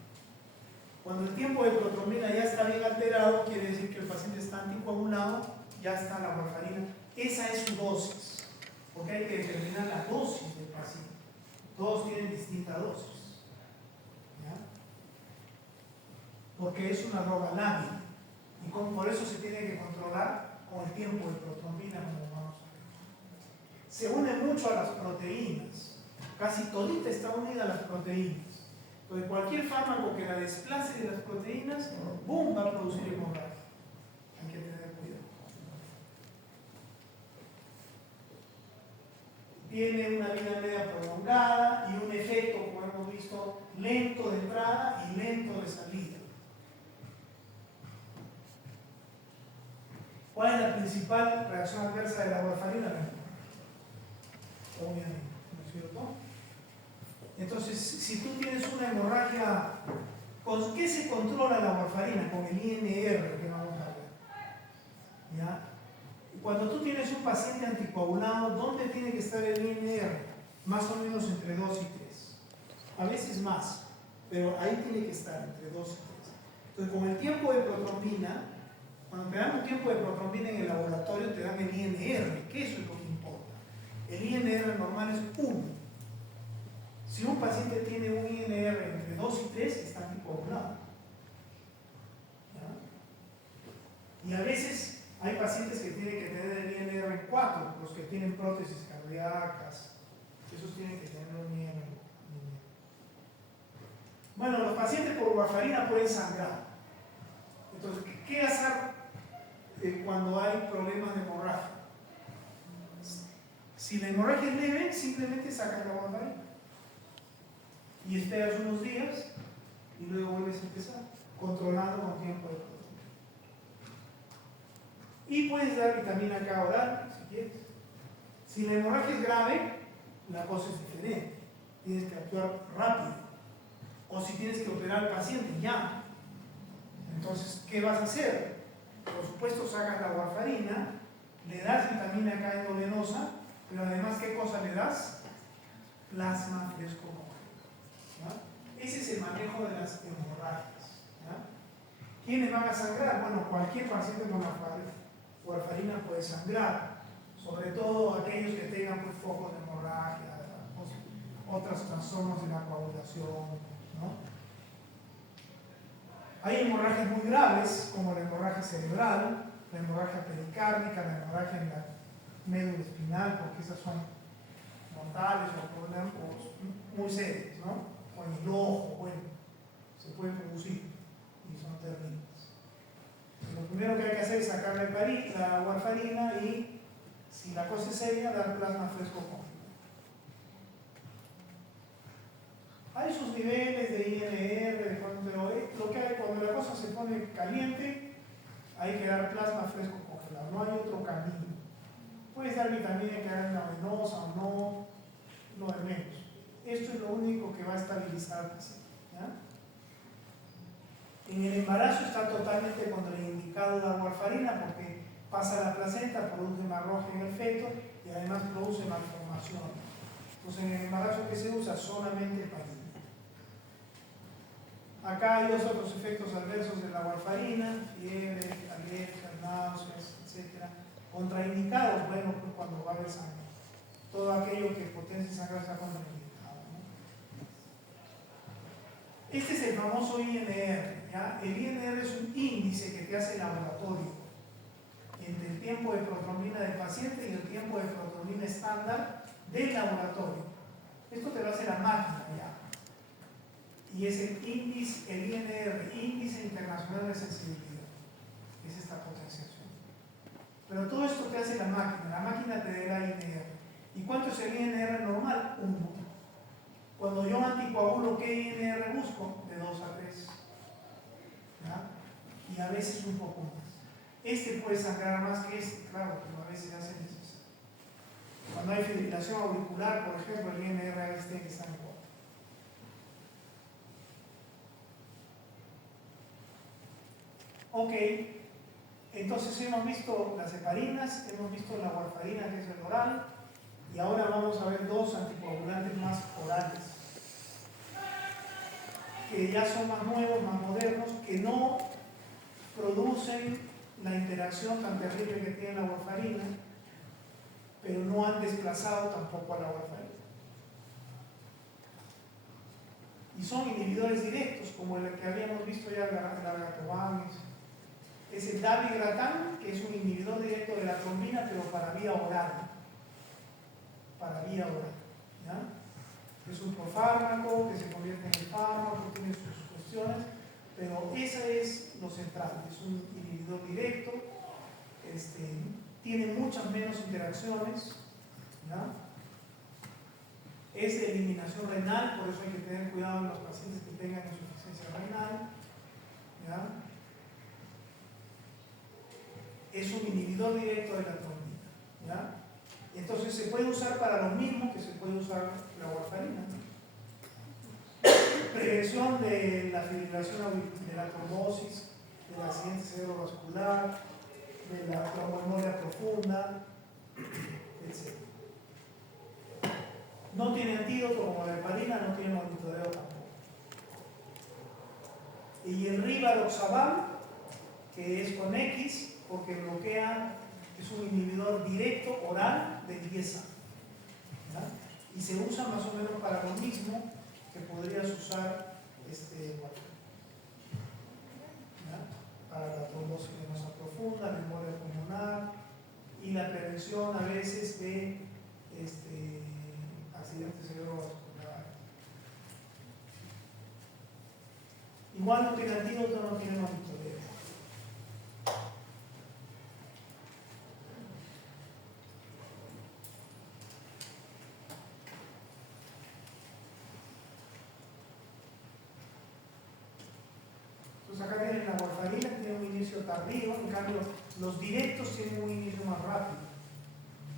Cuando el tiempo de protonina ya está bien alterado, quiere decir que el paciente está anticoagulado, ya está la warfarina. Esa es su dosis, porque hay que determinar la dosis del paciente. Todos tienen distinta dosis, ¿ya? Porque es una droga lábil y por eso se tiene que controlar con el tiempo de protrombina, como vamos a ver. Se une mucho a las proteínas. casi todita está unida a las proteínas. Entonces cualquier fármaco que la desplace de las proteínas, ¡boom!, va a producir hemorragia. Hay que tener cuidado. Tiene una vida media prolongada y un efecto, como hemos visto, lento de entrada y lento de salida. ¿Cuál es la principal reacción adversa de la warfarina? Obviamente, ¿no es cierto? Entonces, si tú tienes una hemorragia, ¿con qué se controla la warfarina? Con el INR, que vamos a ver. ¿Ya? Cuando tú tienes un paciente anticoagulado, ¿dónde tiene que estar el INR? Más o menos entre 2 y 3. A veces más, pero ahí tiene que estar entre 2 y 3. Entonces, con el tiempo de protrombina, cuando te dan un tiempo de protrombina en el laboratorio, te dan el INR, que eso es lo que importa. El INR normal es 1. Si un paciente tiene un INR entre 2 y 3, está anticoagulado. ¿Ya? Y a veces hay pacientes que tienen que tener el INR en 4, los que tienen prótesis cardíacas, esos tienen que tener un INR. Bueno, los pacientes por warfarina pueden sangrar. Entonces, ¿qué hacer cuando hay problemas de hemorragia? Si la hemorragia es leve, simplemente sacas la warfarina y esperas unos días y luego vuelves a empezar, controlando con tiempo de protrombina. Y puedes dar vitamina K oral, si quieres. Si la hemorragia es grave, la cosa es diferente. Tienes que actuar rápido. O si tienes que operar al paciente, ya. Entonces, ¿qué vas a hacer? Por supuesto, sacas la warfarina, le das vitamina K endovenosa, pero además, ¿qué cosa le das? Plasma fresco congelado. Ese es el manejo de las hemorragias. ¿Ya? ¿Quiénes van a sangrar? Bueno, cualquier paciente con warfarina puede sangrar, sobre todo aquellos que tengan pues, focos de hemorragia, otros trastornos de la coagulación, ¿no? Hay hemorragias muy graves, como la hemorragia cerebral, la hemorragia pericárdica, la hemorragia en la médula espinal, porque esas son mortales o problemas muy serios, ¿no? O en el ojo, bueno, se pueden producir y son terribles. Lo primero que hay que hacer es sacar la warfarina y, si la cosa es seria, dar plasma fresco congelado. Hay sus niveles de INR, pero lo que hay cuando la cosa se pone caliente, hay que dar plasma fresco congelado, no hay otro camino. Puedes dar vitamina K venosa o no, lo de menos. Esto es lo único que va a estabilizar al paciente. En el embarazo está totalmente contraindicado la warfarina porque pasa a la placenta, produce hemorragia en el feto y además produce malformación. Entonces en el embarazo que se usa solamente heparina. Acá hay otros efectos adversos de la warfarina, fiebre, alergias, náuseas, etc. Contraindicados, bueno, pues cuando va a haber sangre. Todo aquello que potencia sangre está contraindicado, ¿no? Este es el famoso INR. ¿Ya? El INR es un índice que te hace el laboratorio entre el tiempo de protrombina del paciente y el tiempo de protrombina estándar del laboratorio. Esto te lo hace la máquina ya. Y es el índice, el INR, Índice Internacional de Sensibilidad. Es esta potenciación. Pero todo esto te hace la máquina te da el INR. ¿Y cuánto es el INR normal? 1. Cuando yo anticoagulo, ¿qué INR busco? De 2 a 3. ¿Ya? Y a veces un poco más. Este puede sangrar más que este, claro, pero a veces hace necesario. Cuando hay fibrilación auricular, por ejemplo, el INR a veces tiene que estar igual. Ok, entonces hemos visto las heparinas, hemos visto la warfarina, que es el oral, y ahora vamos a ver 2 anticoagulantes más orales, que ya son más nuevos, más modernos, que no producen la interacción tan terrible que tiene la warfarina, pero no han desplazado tampoco a la warfarina. Y son inhibidores directos, como el que habíamos visto ya en la largatoban. Es el dabigatran, que es un inhibidor directo de la trombina, pero para vía oral. Para vía oral. ¿Ya? es un profármaco, que se convierte en el fármaco, tiene sus cuestiones, pero esa es lo central, es un inhibidor directo, tiene muchas menos interacciones, ¿ya? Es de eliminación renal, por eso hay que tener cuidado en los pacientes que tengan insuficiencia renal, ¿ya? Es un inhibidor directo de la trombina, ¿ya? Entonces se puede usar para lo mismo que se puede usar la warfarina. Prevención de la fibrilación de la trombosis, del accidente cerebrovascular, de la tromboembolia profunda, etc. No tiene antídoto como la heparina, no tiene monitoreo tampoco. Y el rivaroxaban, que es con X, porque bloquea, es un inhibidor directo oral de 10 años. Y se usa más o menos para lo mismo que podrías usar para la trombosis venosa profunda, la embolia pulmonar y la prevención a veces de accidentes cerebrovasculares. Igual no tiene antídoto, no tiene monitoreo. Entonces acá tienen la warfarina, tiene un inicio tardío, en cambio los directos tienen un inicio más rápido,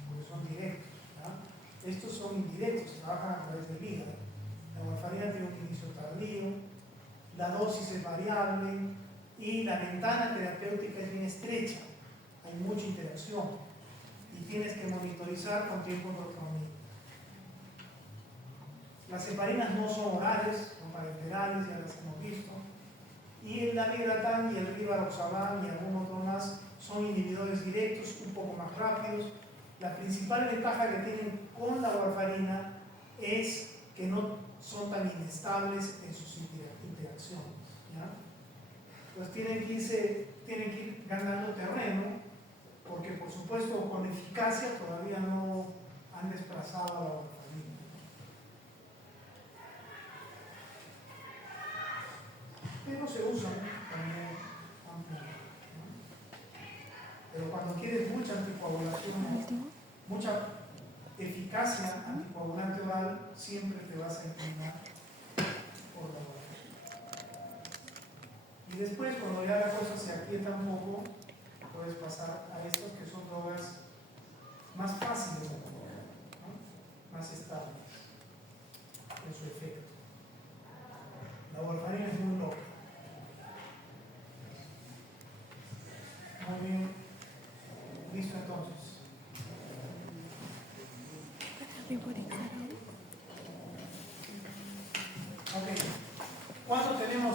porque son directos. ¿Ya? Estos son indirectos, trabajan a través del hígado. La warfarina tiene un inicio tardío, la dosis es variable y la ventana terapéutica es bien estrecha, hay mucha interacción y tienes que monitorizar con tiempo de autonomía. Las heparinas no son orales, son parenterales, ya las hemos visto. Y el dabigatran y el rivaroxaban y algún otro más son inhibidores directos, un poco más rápidos. La principal ventaja que tienen con la warfarina es que no son tan inestables en sus interacciones. ¿Ya? Pues tienen que ir ganando terreno, porque por supuesto con eficacia todavía no han desplazado a la warfarina. Pero se usan también ampliamente, ¿no? Pero cuando quieres mucha anticoagulación, mucha eficacia anticoagulante oral, siempre te vas a inclinar por la oral. Y después, cuando ya la cosa se aquieta un poco, puedes pasar a estos que son drogas más fáciles de tomar, ¿no? Más estables en su efecto. La warfarina es muy loca. Muy bien. Listo entonces. Ok. ¿Cuánto tenemos